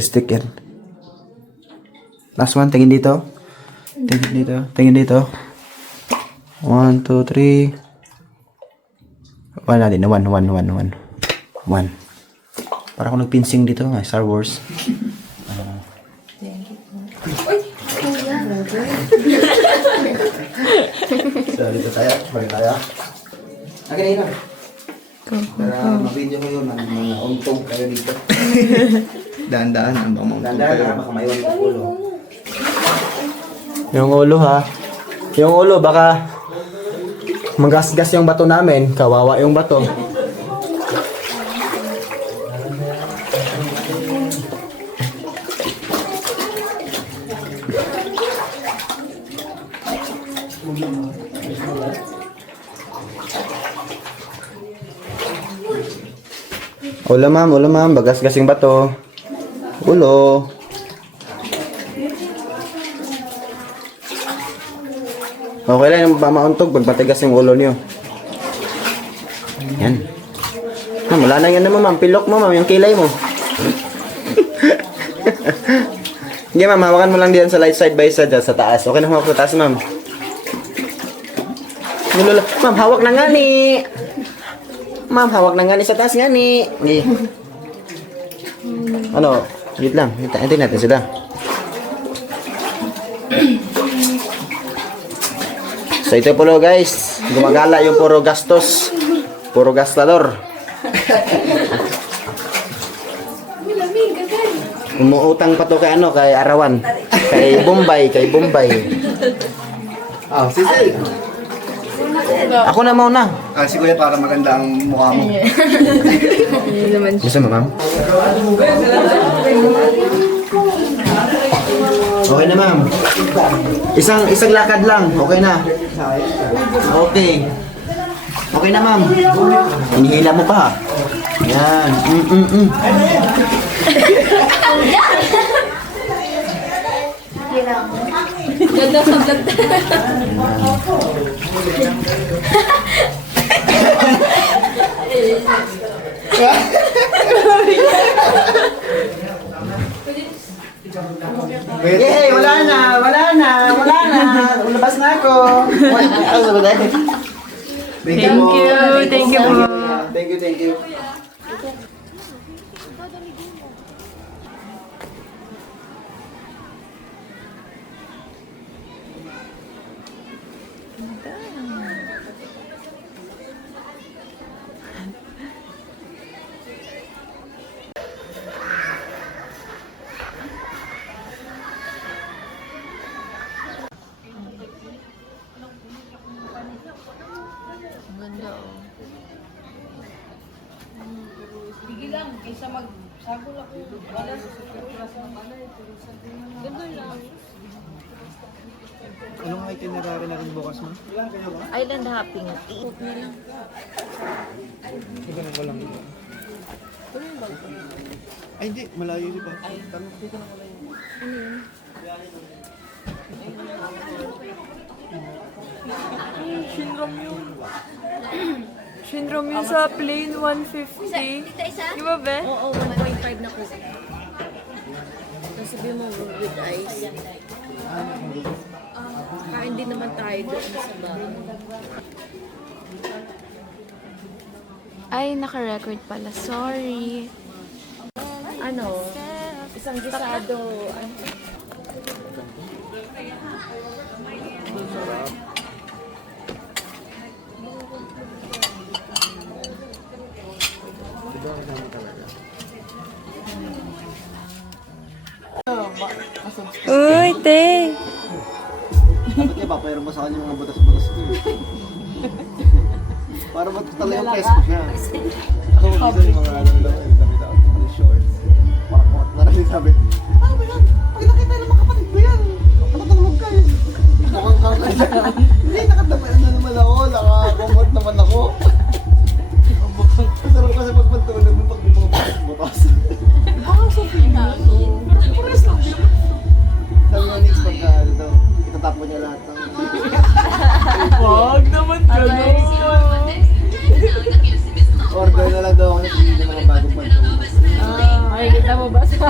stick yan. Last one, tingin dito. Tingin dito. 1, 2, 3. Wala din, 1. Para akong nagpinsing dito, Star Wars. So, dito tayo. Balik tayo. Akin na yun. Para ma-video ko yun. Untog kayo dito. Daan-daan, ang bang mga Dandaan, baka maiwan yung ulo. Yung ulo ha. Yung ulo baka magasgas yung bato namin. Kawawa yung bato. Ulo ma'am, bagasgas yung bato. Ulo. Okay lang yung pamauntog pag matigas yung ulo niyo. Yan. Ma'am, wala na yan naman ma'am. Pilok mo ma'am, yung kilay mo. Sige ma'am, hawakan mo lang diyan sa light side by side sa taas. Okay na hawak sa taas ma'am. Ma'am, hawak na nga ni. Ma'am, hawak na nga ni sa taas nga ni. Ano? Wait lang. Hintayin natin sila. So ito po guys, gumagala yung puro gastos. Puro gastador. Umuutang pa to kay ano, kay Arawan. Kay Bombay. Sisil. Ako na muna. Si kuya para maganda ang mukha mo. Gusto mo ma'am? Okay na ma'am. Isang lakad lang, okay na. Okay. Okay na, ma'am. Inihila mo pa. Yan. Ganda sa vlog. Yay! Wala na! Ulabas na ako. Thank you. Thank you. Ang ganda oh. Sige lang, kaysa magsagol ako. Wala. Ganda lang. Anong itinerary natin bukas, ma'am? Island hopping. Ganun ko lang ito. Ay, hindi. Malayo di ba? Shinram yun. Shinram yun sa plane 150. Di ba, be? Oo, 1.5 na ko. Tapos sabihin mo, with ice. Kain din naman tayo doon sa bar. Ay, naka-record pala. Sorry. Ano? Isang gisado. Uy, te! Dapat kaya papayaran mo sa kanya mga butas-butas ko. Para talagang presko siya. Ako mag-isa yung mga ano lang, mga shorts. Marami sabi, pag nakita ng mga kapatid ko yan, nakatulog kayo. Mukhang kakla siya. Hindi, nakatamaan na naman ako, nakakomfort naman ako. Masarap kasi pagpantulog mo pag may mga butas-butas. Baka sa Pinaso. Pero pares lang din. Sabi nga Nix, pagka ano daw, itatapon niya lahat ng... Wag naman gano'n. Order na lang daw ako ng mga bagong pantulog. Ay, kita mo ba sa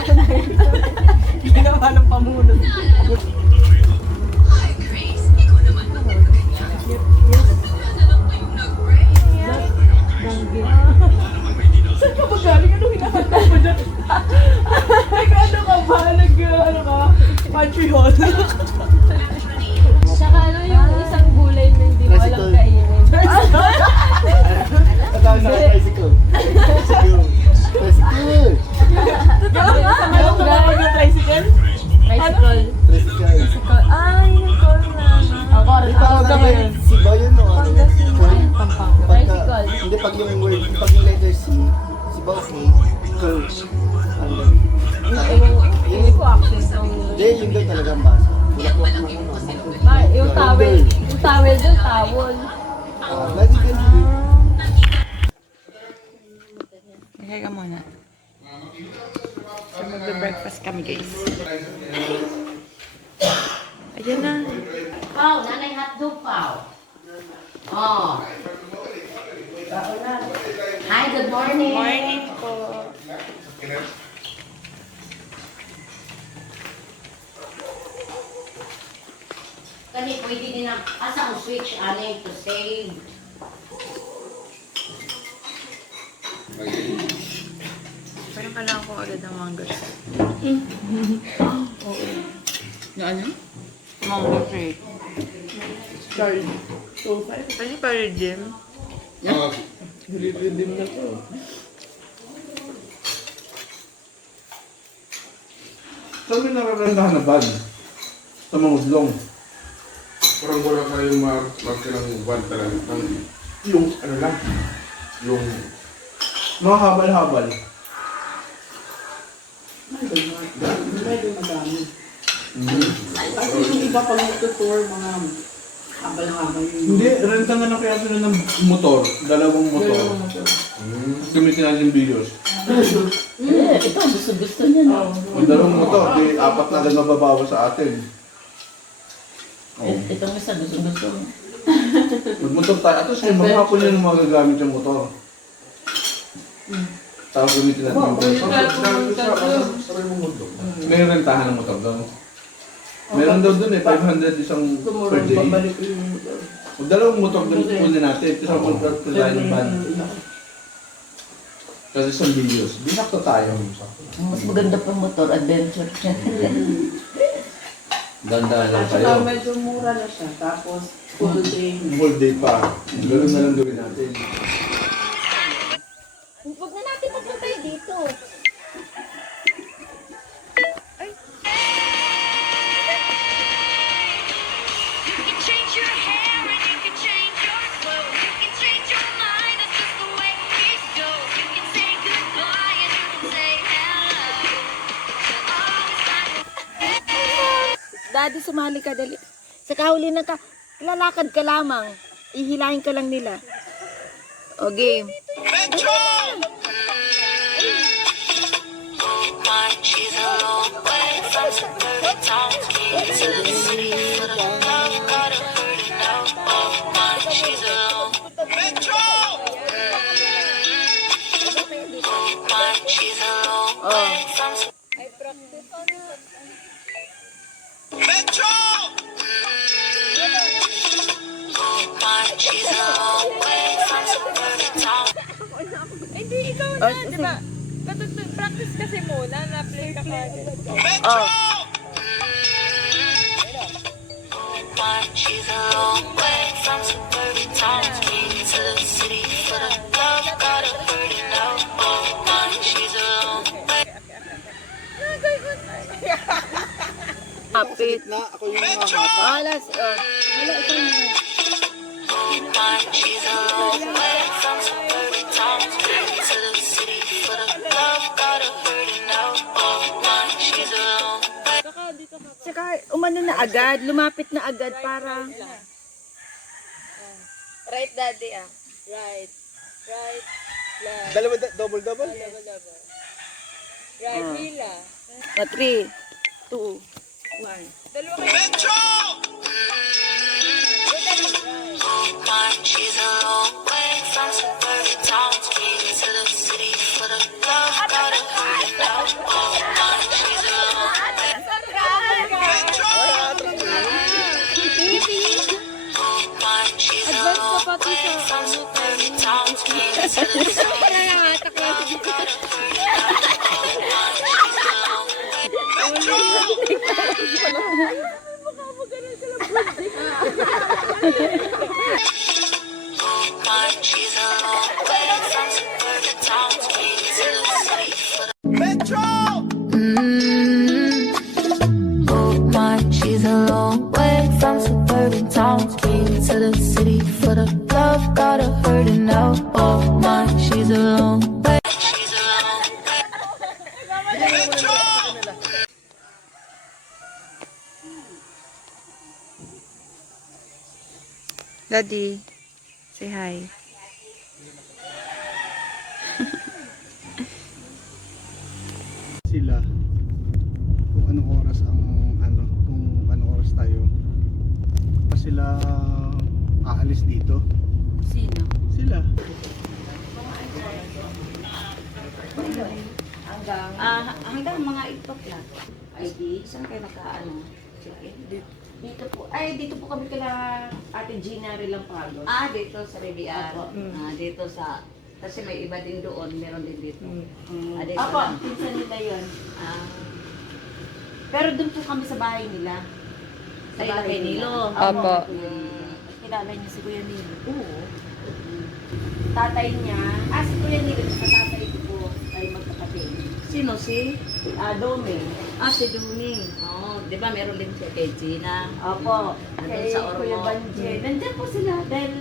ginawa ng pamunod? Saan ka ba galing? Ano hinahanda mo dyan? Ano ka ba? Ano ka? Pantry hall. Tsaka ano yung isang gulay na hindi mo alam kainin. Natawag na tricycle. Tricycle! Anong tawag na tricycle? Tricycle. Tricycle. Ay, yung call na. Ako, Tawag na kayo. Si ba yun o ano? Pampanga. Pagka, hindi pag yung word, pag yung letter C, si ba okay? Curl. Ano? Hindi ko access ang... Hindi, yun daw talaga ang basa. Bulaklak na ano. Yung towel. Yung towel dun, towel. Lagi ganun. Okay ka muna. So, magbe-breakfast kami, guys. Ayan na. Pao, nanay hotdog, Pao. Oh. Hi, good morning. Morning po. Kani, pwede din ang asa ang switch aning to save. Parang kailangan ko agad ng mango shake. Na ano? Mango shake. Sorry. Ano pa rin, Jim? Redeem na to. Saan may nararandahan na bag? Sa mga udlong. Parang wala kayong magkalang buwan talaga. Yung ano lang, yung Mga habal-habal. Habal-habal yun. Hindi, renta na lang kaya sila ng motor. Dalawang motor. Gamitin natin videos. Ito, gusto niya na. Yung dalawang motor, di apat na agad mababawa sa atin. Itong isa, gusto. Magmotor tayo. At least maghapon yun magagamit yung motor. Tapos gamitin natin yung motor. May rentahan ng motor doon. Meron daw doon 500 isang per day. Kung dalawang motor doon kunin natin, isang motor to tayo ng van. Kasi isang videos, binakta tayo. Mas maganda pa motor, adventure. Ganda lang tayo. Medyo mura na siya, tapos full day. Whole day pa. Ganun na lang gawin natin. Huwag na natin magpuntay dito. Daddy, sumali ka dali. Sa kahuli na ka, lalakad ka lamang. Ihilahin ka lang nila. O, game. Hindi, ikaw na, di ba? Practice kasi muna, na-play ka kagad. Oh. She's a long way from suburban towns, moving to the city for the love, got her hurting now. Oh my, she's a long way. Kapit. Na, ako yung mga Alas. Hala, ito na. Oh my, she's a long way from suburban towns, moving to the city for the love, got her hurting now. Oh my, she's a long way. Saka umano na agad, lumapit na agad para... Right, daddy, ah. Right. Right. Left. Dalawa, double. Right, hila. Na 3, 2, 1. Dalawa kayo. Oh my, she's a long way from suburban towns, moving to the city for the love, got her hurting now. Oh my, she's a long way. Oh my, she's a long way from suburban towns, moving to the city for the love, got her hurting now. Oh my, she's a long way. Oh my, she's a long way from suburban towns, moving to the city for the Oh my, she's a long way from suburban towns, moving to the city for the love, got her hurting now. Oh my, she's a long way. She's a long Daddy, say hi. sila kung anong oras kung anong oras tayo pa sila aalis dito. Sino? Sila. Hanggang mga 8 o'clock. ID, saan kayo nakaano? Sige. Dito po. Ay, dito po kami kala Ate Gina Rilampagos. Dito sa Riviera. Dito sa... Kasi may iba din doon, meron din dito. Dito lang. Pinsan nila yun. Pero doon po kami sa bahay nila. Sa bahay nila. Opo. Kilala niyo si Kuya Nilo? Oo. Tatay niya, si Kuya Nilo, sa tatay ko po ay magkapatid. Sino si? Dome. Si Dome. Oo, di ba meron din siya kay Gina? Opo. Nandun sa Ormo. Kuya Banjie. Nandiyan po sila dahil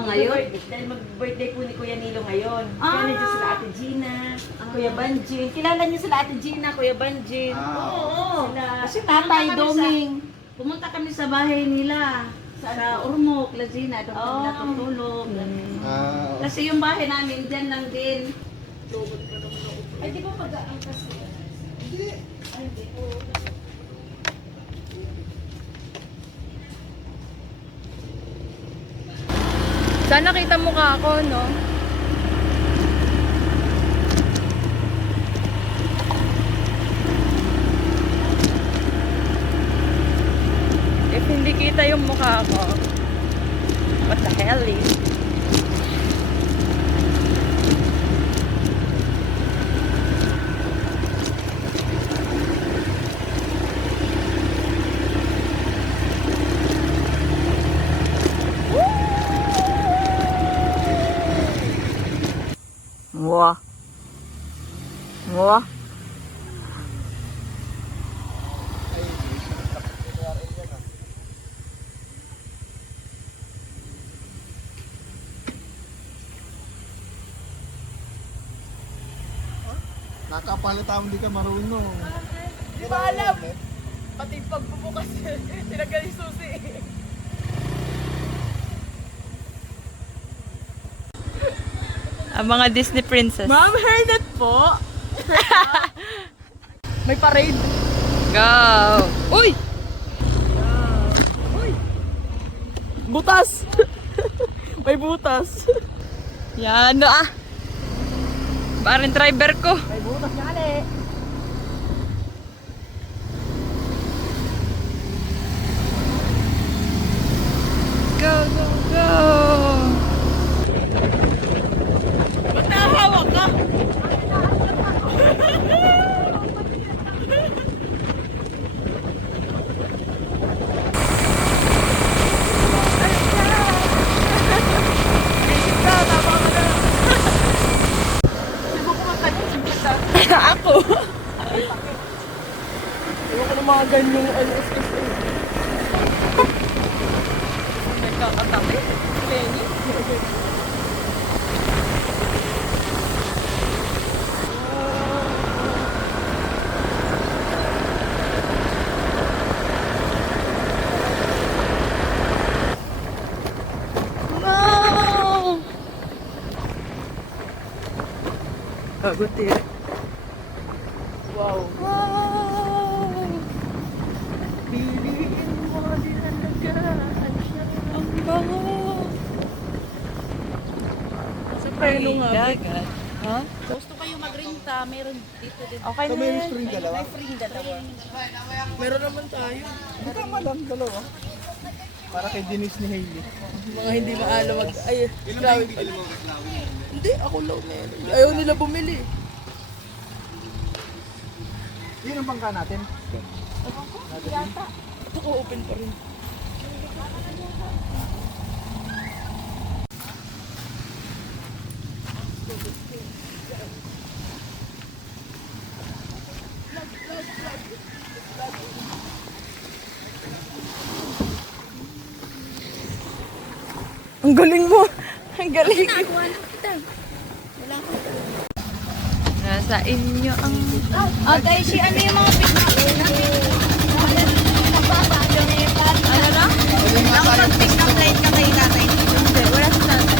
ngayon? Dahil mag-birthday po ni Kuya Nilo ngayon. Kaya nandiyan sila Ate Gina, Kuya Banjie. Kilala niyo sila Ate Gina, Kuya Banjie? Oo. Kasi tatay, Doming. Pumunta kami sa bahay nila. Sa Urmok, Lazina, doon kami natutulog. Kasi yung bahay namin, dyan lang din. Ay, di ba pag-aang kasi? Hindi. Ay, hindi po. Sana kita mukha ako, no? If hindi kita yung mukha ko, what the hell eh? Wah. Wah. Nakapalata mo, di ka marunong. Di ba alam? Pati pagbubukas, tinagal yung susi. Ang mga Disney princess. Ma'am, hairnet po. May parade. Go! Uy! Uy! Butas! May butas. Yan ah! Parang driver ko. May butas gali. Go, go, go! Ba't nakahawak ka? Ako. Ewan ko na mga ganyang LSSA. Nagkakatabi. Kenny. No! Agutir. Wow. Wow! Piliin mo dinalagaan siya. Ang bango! Sa preno nga. Dagat. Ha? Gusto kayo magrenta, meron dito din. Okay na May yan. spring dalawa. May free dalawa. Meron naman tayo. Buka malam, dalawa. Para kay Denise ni Hailey. Mga hindi maalam mag... Ay, grabe. Hindi, ako lang meron. Ayaw nila bumili. Yun ang bangka natin. Yata. Ito ko open pa rin. Ang galing mo! Ang galing! Nasa inyo ang... Okay, si ano yung mga picture? Ano na? Nakapag-pick ng flight ka kay tatay. Hindi, wala sa tatay.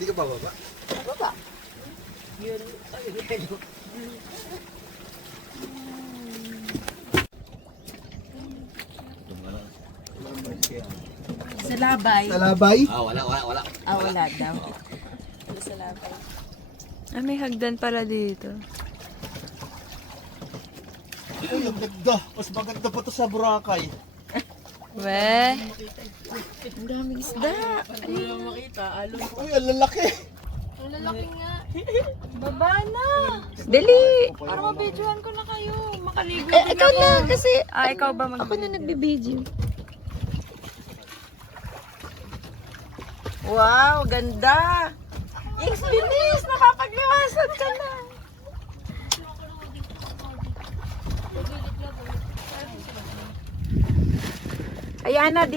Di ka bababa? Baba. Sa labay. Sa labay? Wala. Wala daw. Sa labay. Ah, may hagdan pala dito. Uy, ang ganda. Mas maganda pa to sa Boracay. We. Ang daming isda. Uy, ang lalaki. Ang lalaki nga. Baba na. Dali! Para mabidyohan ko na kayo. Makaligo Eh, ikaw na kasi ikaw ba ako na nagbibideo. Wow, ganda! Ings, bilis! Nakapagliwasan ka na! Ayan na,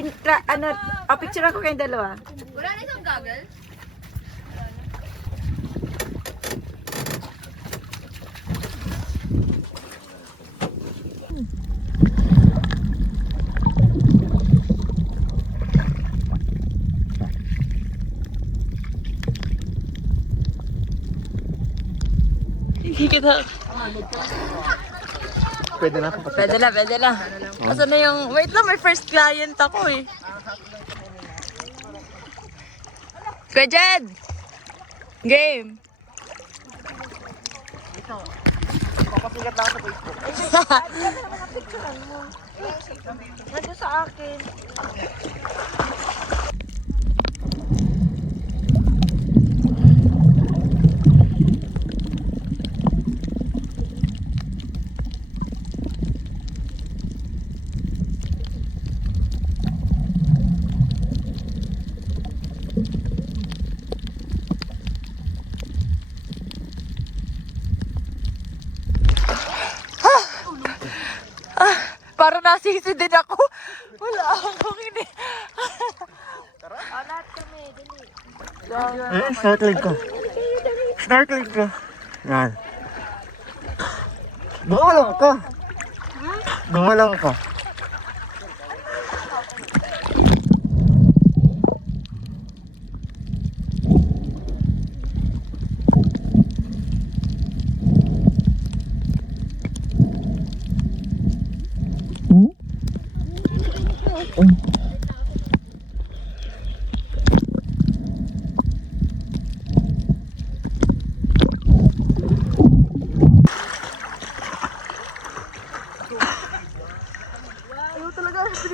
picture ako kayong dalawa. Wala na isang gaggle? Kita. Pwede na ako. Pwede na. Asa na yung... Wait lang, may first client ako eh. Kuya Jed! Game! Papasikat lang ako sa Facebook. Nandun sa akin. Para nasisi din ako. Wala akong ini. Lahat kami, dali. Snorkeling ko. Snorkeling ko. Yan. Gumalang ka. Gumalang ka.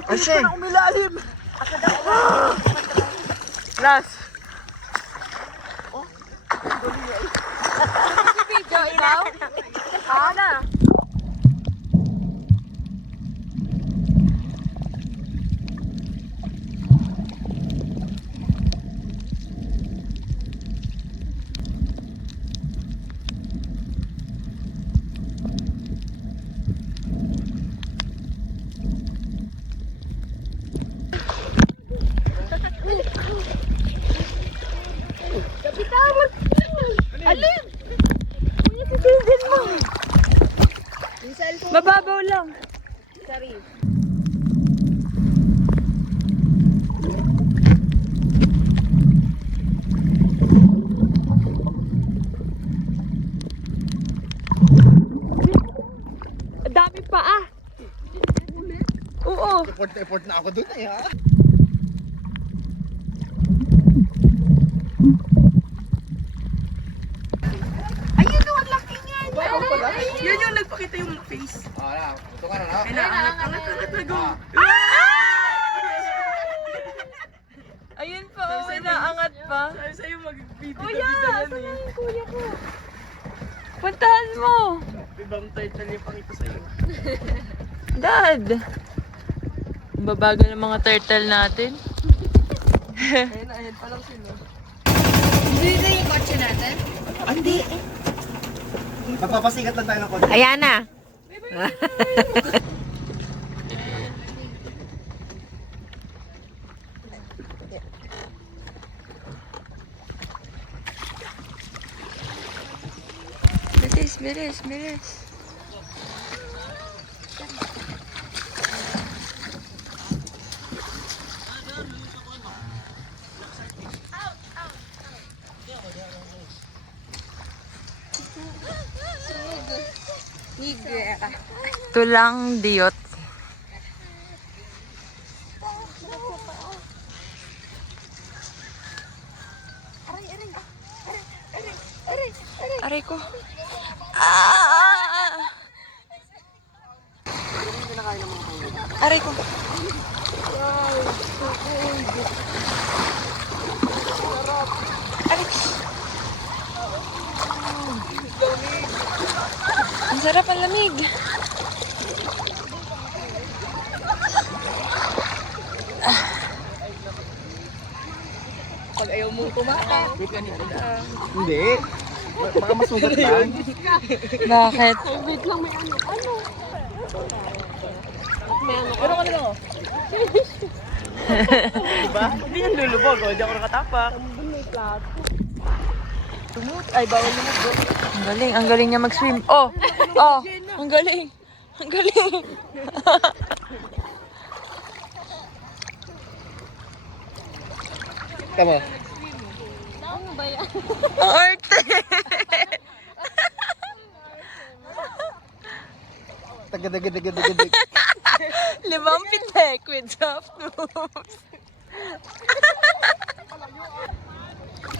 Kasi, Umilalim. Last. Video ikaw? Ana. Alin? Sisindin mo. Mababaw lang. Sorry. Ang dami pa ah. Oo. effort na ako dun eh ha. Ayun o, ang laki nga niya. Yun yung nagpakita yung face. Ah, ito ka na na. Angat go. Ayun pa, oh, inaangat pa. Sabi sa'yo mag-video Kuya, saan na yung kuya ko? Puntahan mo. Ibang title yung pakita sa'yo. Dad. Babagal ng mga turtle natin. Ayun pa lang sila. Hindi na yung kotse natin? Hindi. Magpapasikat lang tayo ng konti. Ayan na. Bilis. Tulang diyot. Aray ko. Aray ko. Ang sarap, ang lamig. Pag ayaw mong kumaka. Hindi. Baka masugat lang. Bakit? Wait lang, may ano. Ano? Pero ano no? Diba? Hindi yan lulubog. Hindi ako nakatapak. Ay, bawal lumubog. Ang galing niya mag-swim. Oh! Oh! Ang galing! Ang galing! Tama. Ano ba yan? Ang arte! Tagadagadagadagadag. Limang pitek with soft moves.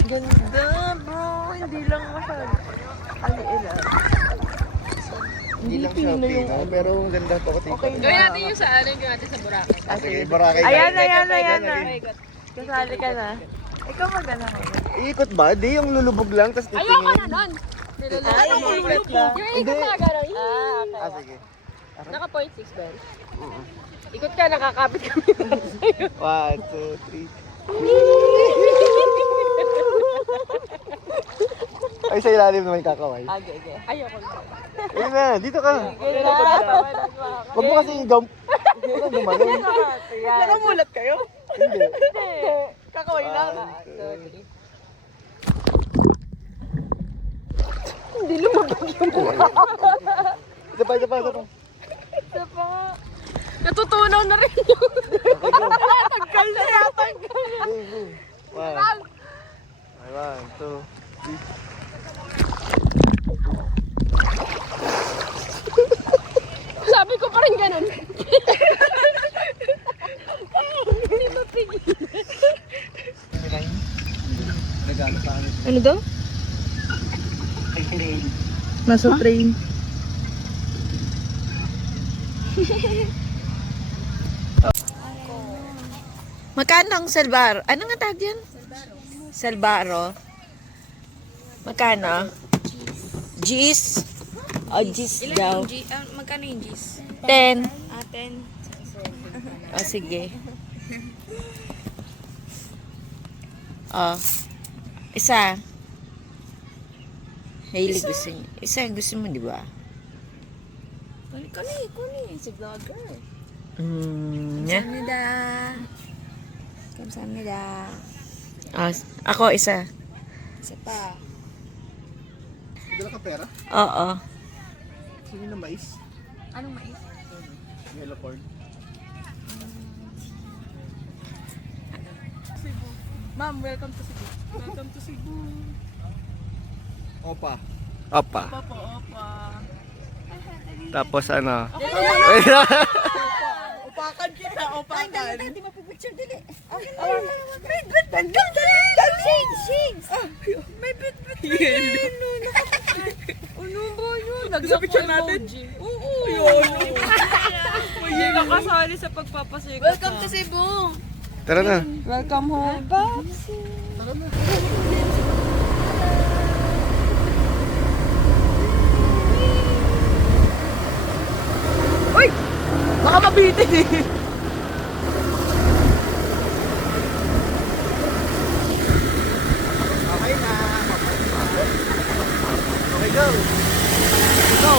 Ganda, bro. Hindi lang masyado. Aliilan. Hindi lang shopping, no? Pero ang ganda to kasi. Okay na. Gawin natin yung sa ano, yung natin sa Boracay. Sige, Boracay. Ayan na. Kasali ka na. Ikaw magana ka na. Ikot ba? Di yung lulubog lang, tapos titingin. Ayoko na nun. Anong lulubog? Yung ikot na gano'n. Ah, sige. Naka 0.6 bell. Ikot ka, nakakapit kami. 1, 2, 3. Ay, sa ilalim naman yung kakaway. Okay. Ayoko na. Ayun na, dito ka. Huwag mo kasi huwag mo gumanon. Nakamulat kayo? Hindi. Kakaway lang. Hindi lumabag yung mukha. Isa pa. Isa pa nga. Natutunaw na rin yun. Tanggal na yata. Go. 1, 2, 3. Sabi ko pa rin ganun. Hindi mapigil. Ano daw? Nasa train. Magkano ang Selbaro? Ano nga tawag yan? Selbaro. Magkano? Gis? O, gis daw. Magkano yung gis? 10. 10. O, sige. O. Isa. Hailey gusto niya. Isa gusto mo, di ba? Kuni. Si vlogger. Yeah. Kamsahamnida. Ako, isa. Isa pa. Dala ka pera? Oo. Sino na mais? Anong mais? Yellow corn. Ma'am, welcome to Cebu. Welcome to Cebu. Opa. Opa. Tapos ano? Upakan kita, upakan. Hindi mapipicture dili. May bit-bit. Shades. May bit-bit. Ano ba yun? Sa picture natin? Oo. Yun. May nakasali sa pagpapasikat. Welcome to Cebu. Tara na. Welcome home, Pops. Uy! Baka mabitin eh. Okay na. Okay, go. Go.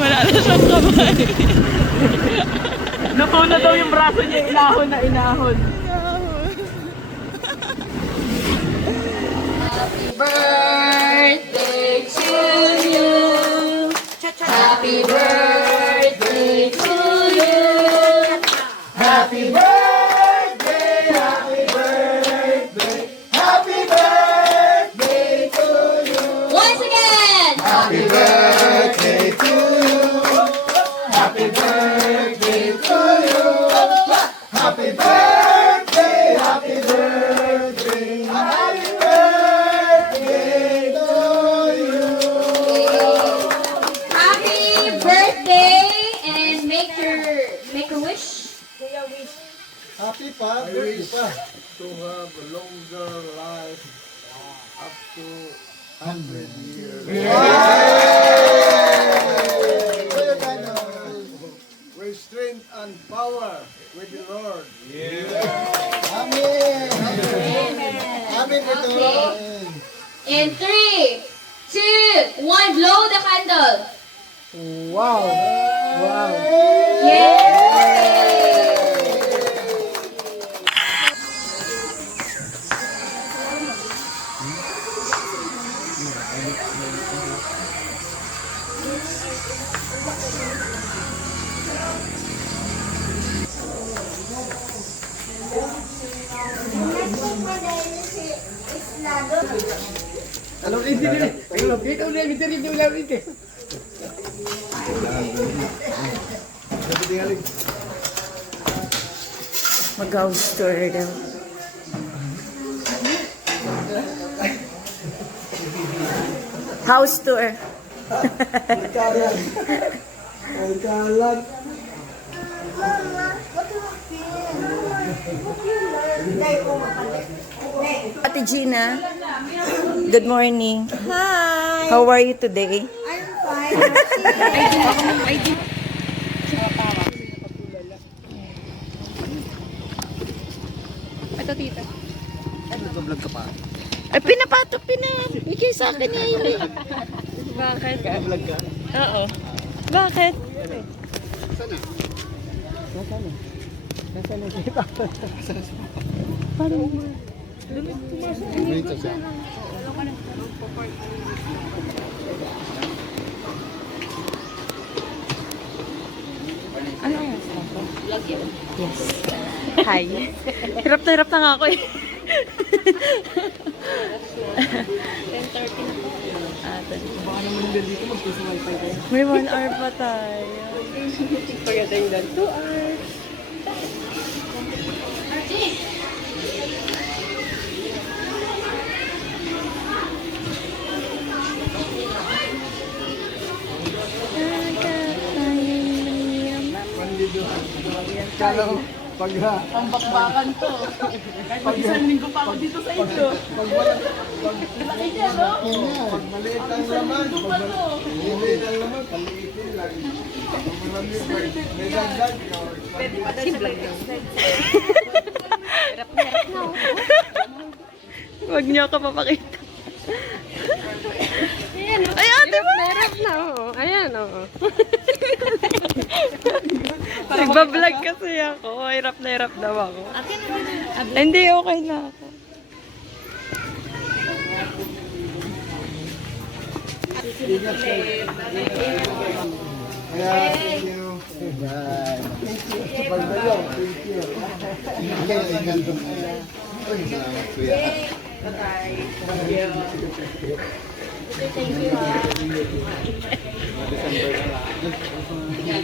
Wala na siyang kamay. Luto na daw yung braso niya, inahon na inahon. Birthday to you. Happy birthday to you. Happy birthday, happy birthday, happy birthday to you. Once again. Happy birthday to you. Happy birthday to you. Happy birthday, happy birthday, happy birthday to you. Happy birthday wish? Kuya wish. Happy pa, birthday pa. To have a longer life up to 100 years. With strength and power with the Lord. Amen. Amen. Amen. In 3, 2, 1, blow the candle. Wow. Wow. Mag-house tour daw. House tour. Ate Gina, good morning. Hi! How are you today? I'm fine. Ito, tita. Nag-vlog ka pa. Ay, pinabigay sa akin niya yun eh. Bakit? Vlog ka? Oo. Bakit? Dito siya. Ano ang gusto ko? Yes. Hi. Hirap na nga ako eh. 10:30 na po. Baka naman yung dito magsusuway-pay tayo. May 1 hour pa tayo. Pagdating lang, 2 hours. Kala ko, pag Pambakbakan to. Kahit mag-isang linggo pa ako dito sa ito. pag maliit ang laman, maliit ang laman, paliitin lang. Pag marami, may dagdag. Pwede pa daw sa vlog. Huwag niyo ako papakita. Ay, ate mo! Meron na, oo. Ayan, oo. Nagbablog kasi ako. Hirap na hirap daw ako. Hindi, okay na ako. Kaya, thank you. Bye. Pagdalo, thank you. Kaya, inganto mo. Ay, salamat, kuya.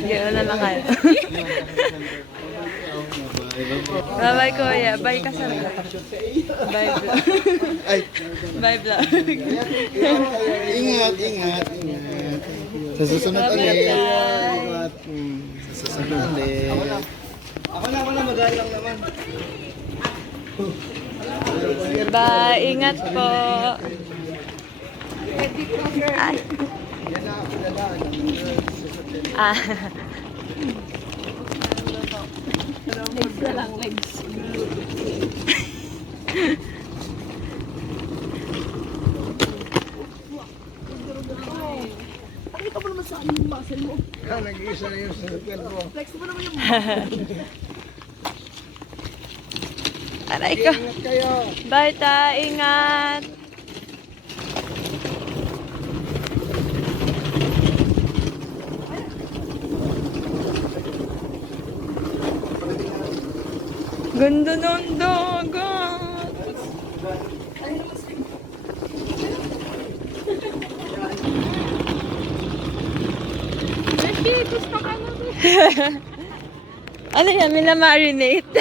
Gano'n na lang kayo. Bye-bye, kuya. Bye ka sa vlog. Bye, vlog. Bye, vlog. Ingat, ingat, ingat. Sa susunod ulit. Ingat. Sa susunod ulit. Ako na, magaling lang naman. Bye. Ingat po. Ay. Ah. Legs na lang, legs. Pakita mo naman sa akin yung muscle mo. Nag-iisa na yung sasakyan ko. Flex mo naman yung aray ko. Ingat kayo. Bye, ta. Ingat. Ganda ng dagat. Gusto ka na. Ano yan? Minamarinate.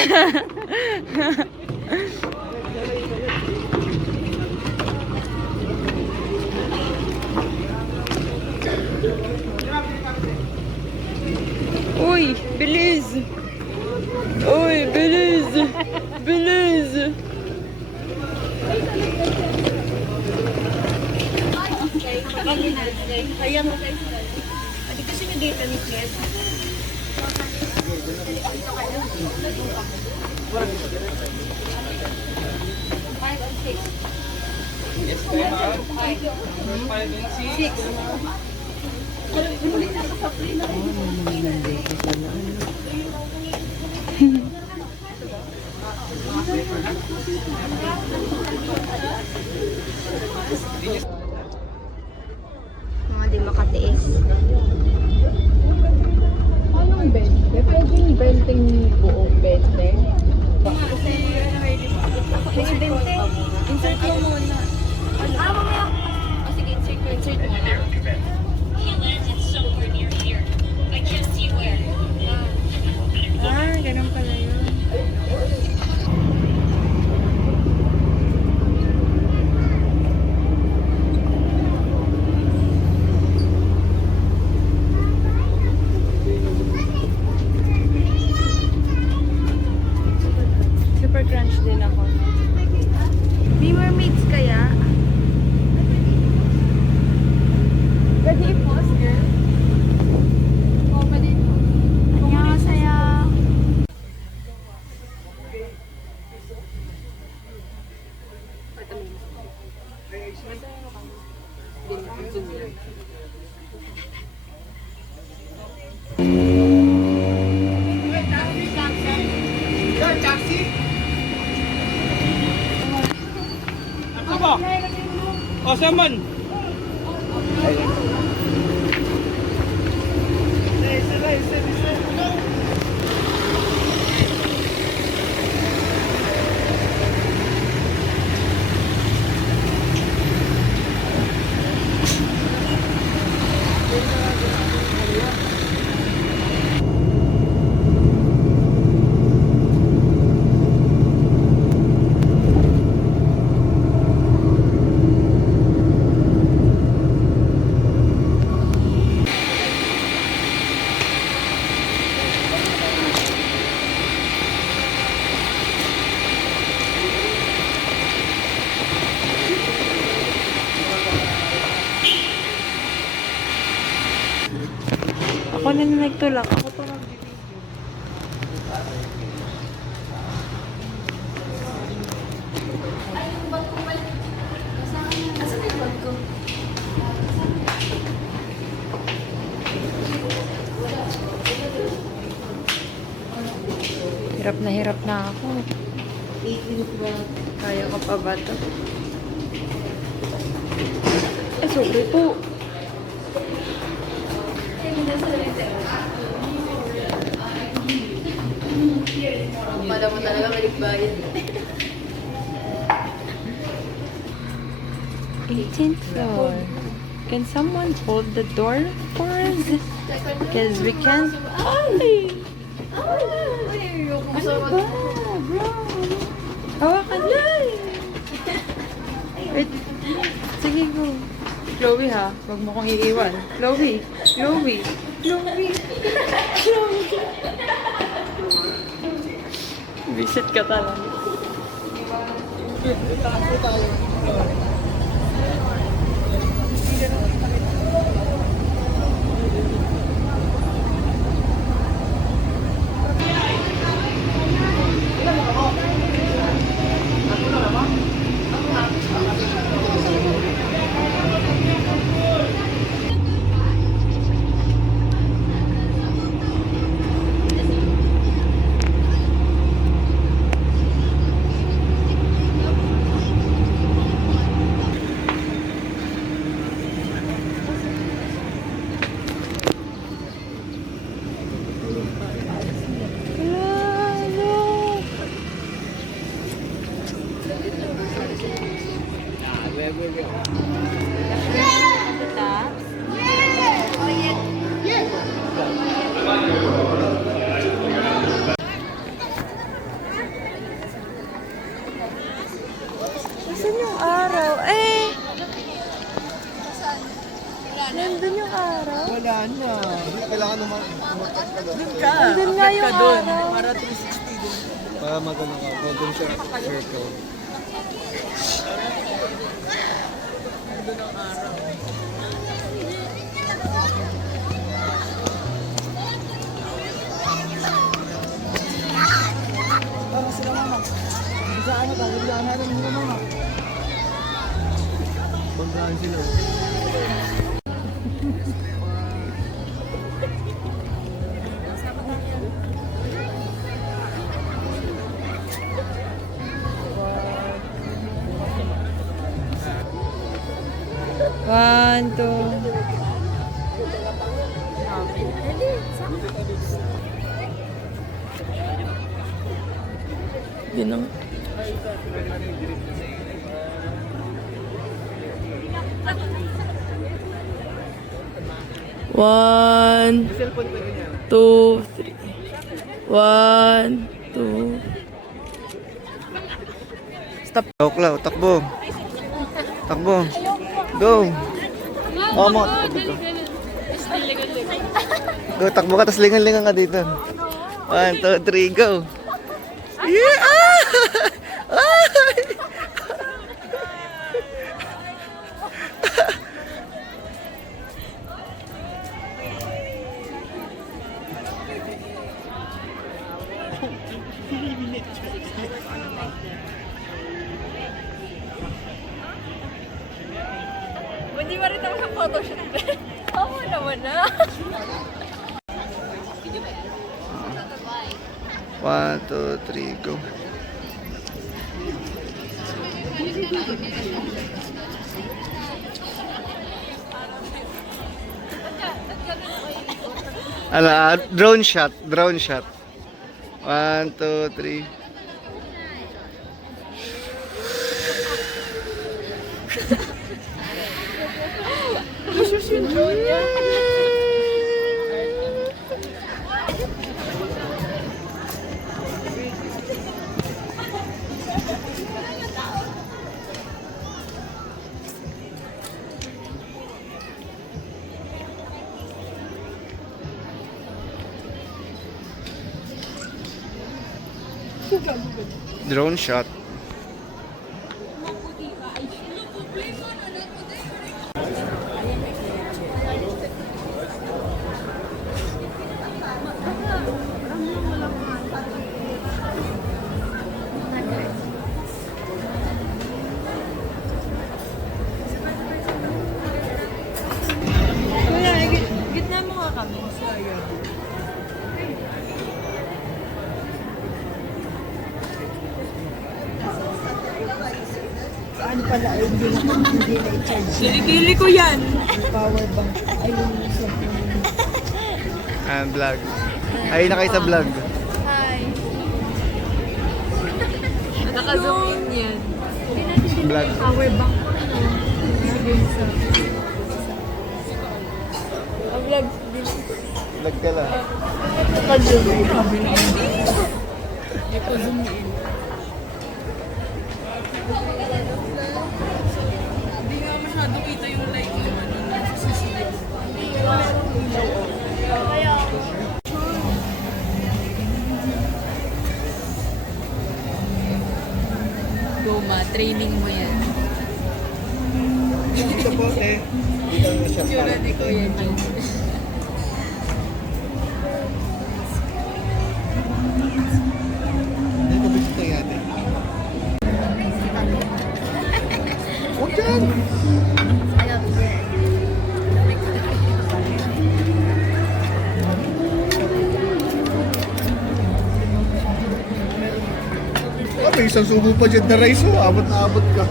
Uy, bilis. Uy, bilis! Bilis! Ayan. Adi kasi yung data ni Fred. Mga di makatiis. Anong 20? Pwedeng 20 buong 20? Insert mo muna. Mamaya. O sige, insert mo na. Ganun pala yun. Super crunch din ako. May mermaids kaya? Pwede i-pause, girl? Oo, pwede i-pause. Annyeonghaseyo. O, saman! Ako na nagtulak. Ako pa mag-video. Hirap na ako. Kaya ko pa ba ito? Ay, sorry po. Pala mo talaga maligbayan. 18th floor. Can someone hold the door for us? Because we can't. Ay! Ano ba, bro? Hawakan na! Wait. Sige, go. Chloe ha, wag mo kong iiwan. Chloe! Chloe! Chloe! Chloe! Visit ka talaga. Nasaan yung araw? Eh! Nandun yung araw? Wala na. Kailangan naman umatak ka doon. Nandun nga yung araw. Para 360 Para magano ka, golden circle. Banggaan sila. One, two. Ginang. One, two, three. One, two. Stop. Klaw, takbo. Takbo. Go. Oh, mo. Go, takbo ka, tas lingan-lingan ka dito. 1, 2, 3, go. Yeah! Hindi ba rin ako sa photoshoot? Oo naman na. 1, 2, 3, go. Ala, drone shot. 1, 2, 3. Drone shot. Kuya, gitna mo nga kami. Ano pala, ay hindi na-charge. Kilikili ko yan. Power bank. Ay, yung Vlog. Ay, na kayo sa vlog. Hi. Naka-zoom in yan. Vlog. Power bank ko ano. Vlog din. Vlog ka lang. Naka-zoom in. Naka-zoom in. Hindi nga masyado kita yung light mo. Goma, training mo yan. Ito po, eh. Dito na siya. Tsura ni Kuya Jun. Dito ba ito yate? Huwag dyan! May isang subo pa dyan na rice, oh. Abot na abot ka.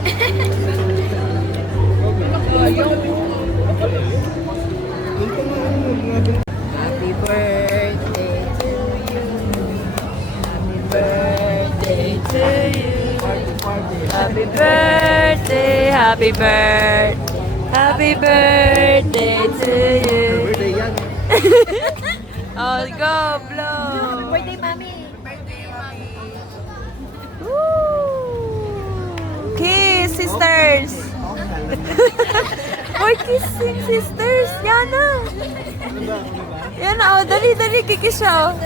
Happy birthday to you. Happy birthday to you. Happy birthday, happy birthday. Happy birthday to you. Birthday yan. Oh, go, blow. Birthday, Mami. Kiss, sisters. Or kissing, sisters. Yana. Yana, oh, dali, kikiss siya, oh.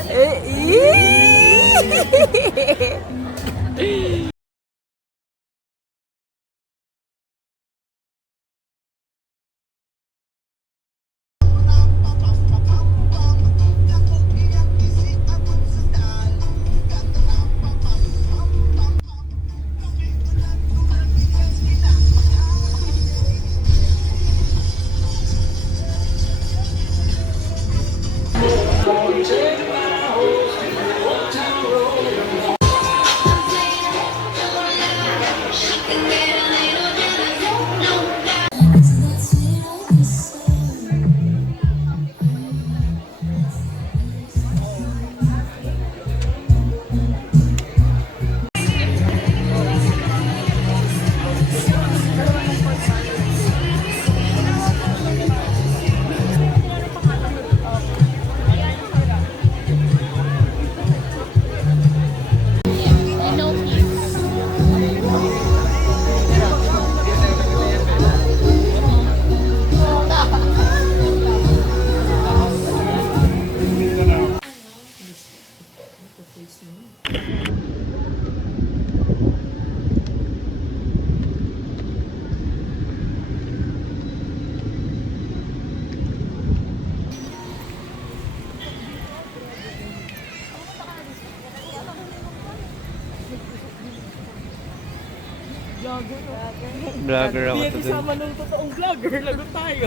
Vlogger ako Hindi today. kasama ng totoong vlogger. Lagot tayo.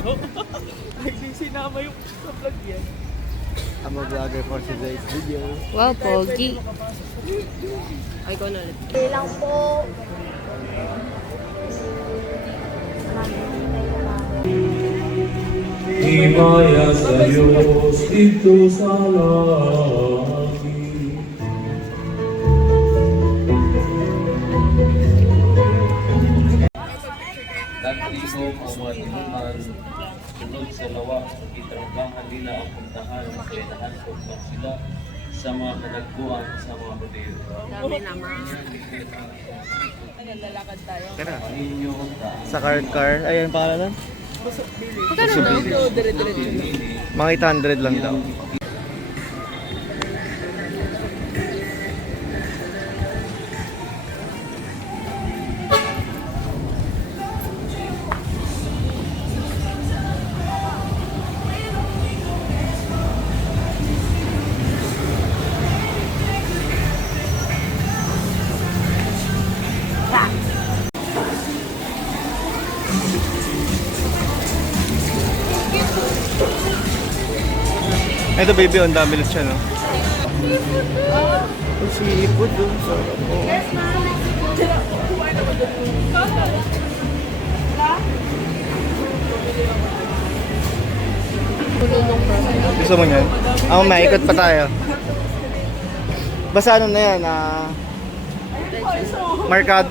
Hindi sinama yung sa vlog yan. I'm a vlogger for today's video. Wow, pogi. Ay, ko na ulit. Lang po. Himaya sa Diyos dito sa langit. Nagtihog ang mga tinunan, sunod sa lawa, itranggangan nila ang puntahan, kailangan kung sila sa mga kanagbuan sa mga Hudyo. Dami naman. Lalakad tayo. Tara. Ninyo Sa car. Ayun pangalan. Magkano na? Ito, dire-diretso. Mga 800 lang daw. Ito baby, ang dami siya, no? Ang seafood doon. Sarap po. Gusto mo yan? Ako, maikot pa tayo. Basta ano na yan,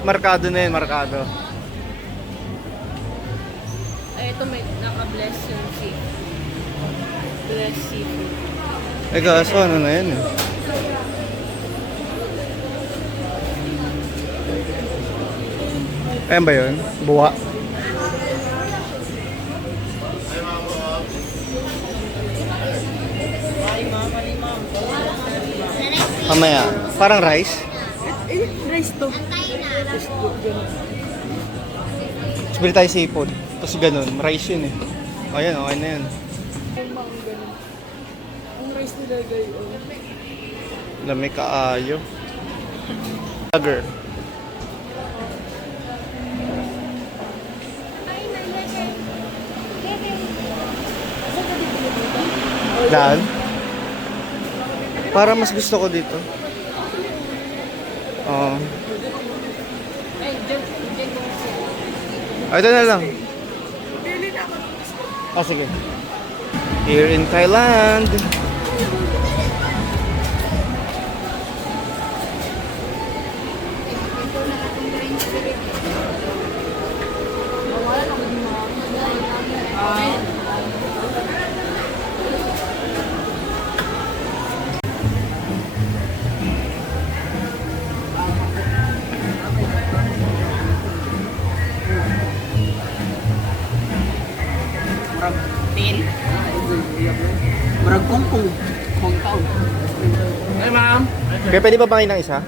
markado na yan, markado. Ay, ito may naka-bless yung seafood. Bless seafood. Eh kaso ano na yan eh. Ayan ba yun? Buwa. Mamaya, parang rice. Rice to. Bili tayo seafood. Tapos ganun, rice yun eh. Ayan, okay na yan. Ang rice nilagay. Lami kaayo. Lager. Daan? Para mas gusto ko dito. Oo. Ito na lang. Ah, sige. Here in Thailand. Marag kungkung. Kung taon. Hey, ma'am. Kaya pwede ba bangin ng isa?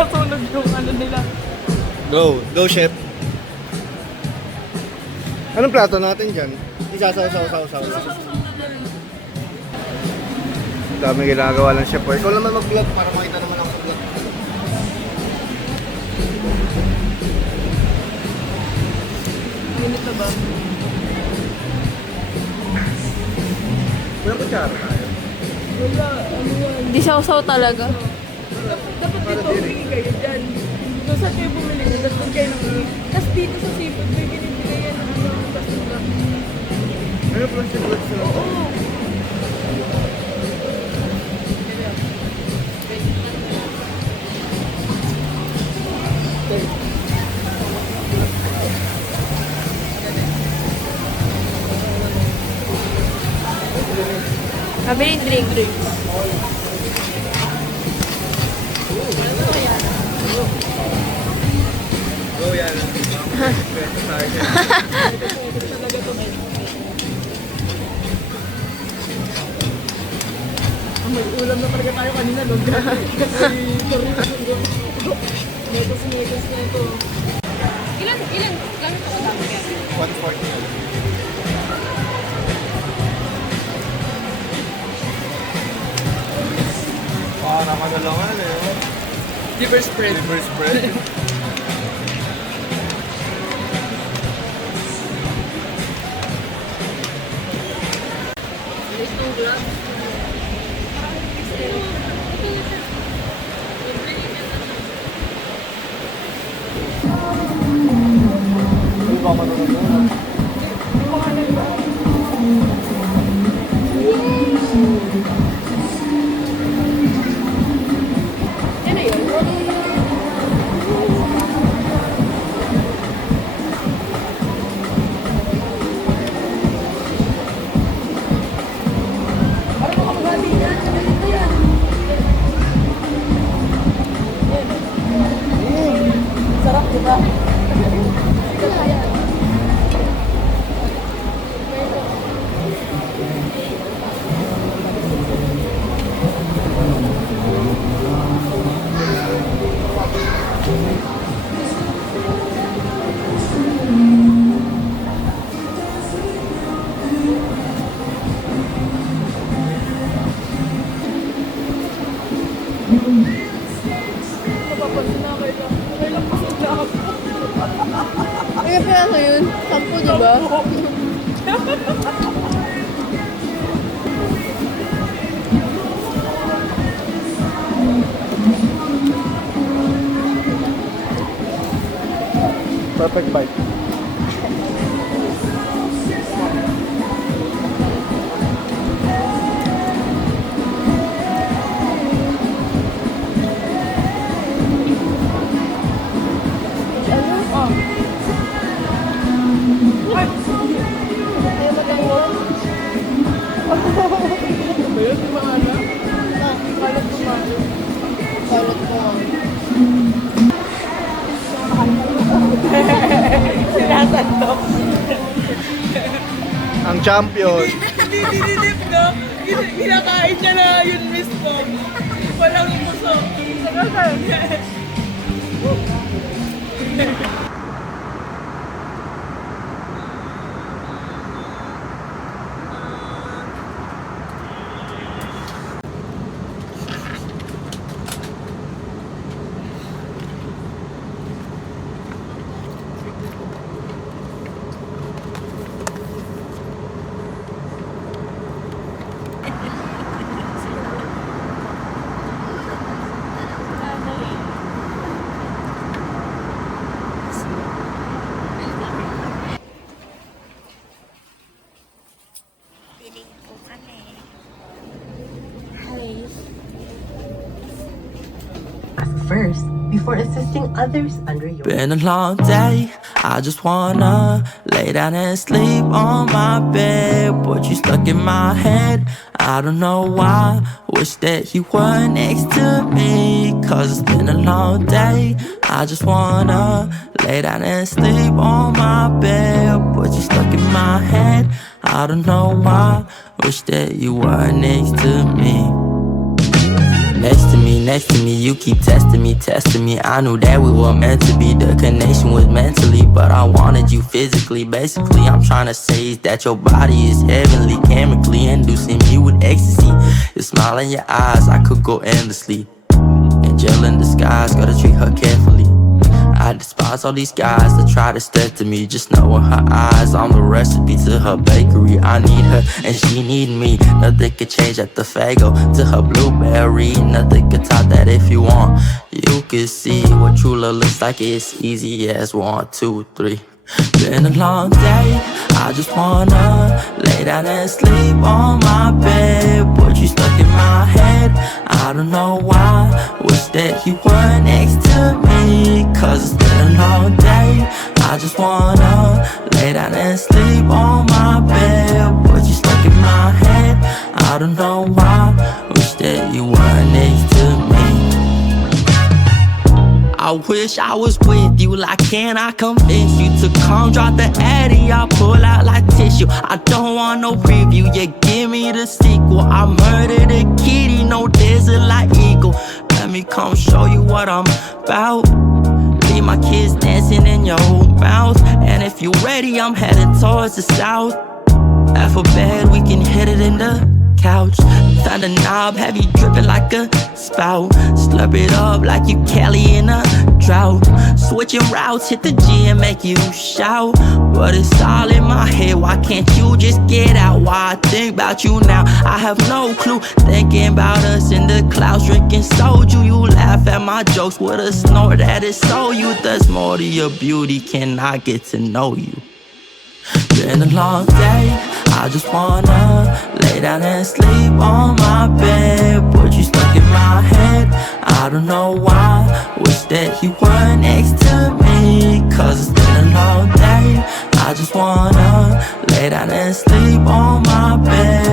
Nasunog yung ano nila. Go. Go, chef. Anong plato natin dyan? Isasaw-saw-saw-saw. Dami ginagawa ng chef. Ikaw naman mag-vlog para makita naman ang vlog. Minute na ba? Walang kutsara tayo. Wala. Ano yan? Di sausaw talaga. Dapat dito humingi kayo dyan. Doon sa kayo bumili nyo, dapat kayo nang humingi. Tapos dito sa seafood, may binibigay yan ng ano. Tapos diba? Ano po siya? Oo. Sabi ni drink. Go yan. May ulam na talaga tayo kanina, no? Metos na ito. Ilan gamit ako dami yan? 140. Nakakalungan eh. Liver spread. Liver spread. Sarap, diba? Kaya pala yun, 10, diba? Perfect bite. Ang champion. Dinidip, no? Kinakain niya na yun mismo. Walang puso. First, before assisting others under your... Been a long day, I just wanna lay down and sleep on my bed. But you stuck in my head, I don't know why. Wish that you were next to me, cause it's been a long day. I just wanna lay down and sleep on my bed. But you stuck in my head, I don't know why. Wish that you were next to me. Next to me, you keep testing me. I knew that we were meant to be. The connection was mentally, but I wanted you physically. Basically, I'm trying to say is that your body is heavenly, chemically inducing me with ecstasy. Your smile in your eyes, I could go endlessly. Angel in disguise, gotta treat her carefully. I despise all these guys that try to step to me. Just know in her eyes, I'm the recipe to her bakery. I need her and she need me. Nothing could change at the Fago to her blueberry. Nothing could top that if you want. You can see what true love looks like. It's easy as 1, 2, 3. Been a long day, I just wanna lay down and sleep on my bed. But you stuck in my head, I don't know why. Wish that you were next to me, cause it's been a long day. I just wanna lay down and sleep on my bed. But you stuck in my head, I don't know wish I was with you. Like, can I convince you to come drop the Addy? I'll pull out like tissue. I don't want no preview. Yeah, give me the sequel. I murdered a kitty, no desert like eagle. Let me come show you what I'm about. Leave my kids dancing in your mouth. And if you ready, I'm heading towards the south. After bed, we can hit it in the couch. Found a knob, have you dripping like a spout. Slurp it up like you Kelly in a drought. Switching routes, hit the G and make you shout. But it's all in my head, why can't you just get out? Why I think about you now, I have no clue. Thinking about us in the clouds, drinking soju. You laugh at my jokes with a snort that is so you. There's more to your beauty, can I get to know you? Been a long day, I just wanna lay down and sleep on my bed. But you stuck in my head, I don't know why. Wish that you were next to me. Cause it's been a long day, I just wanna lay down and sleep on my bed.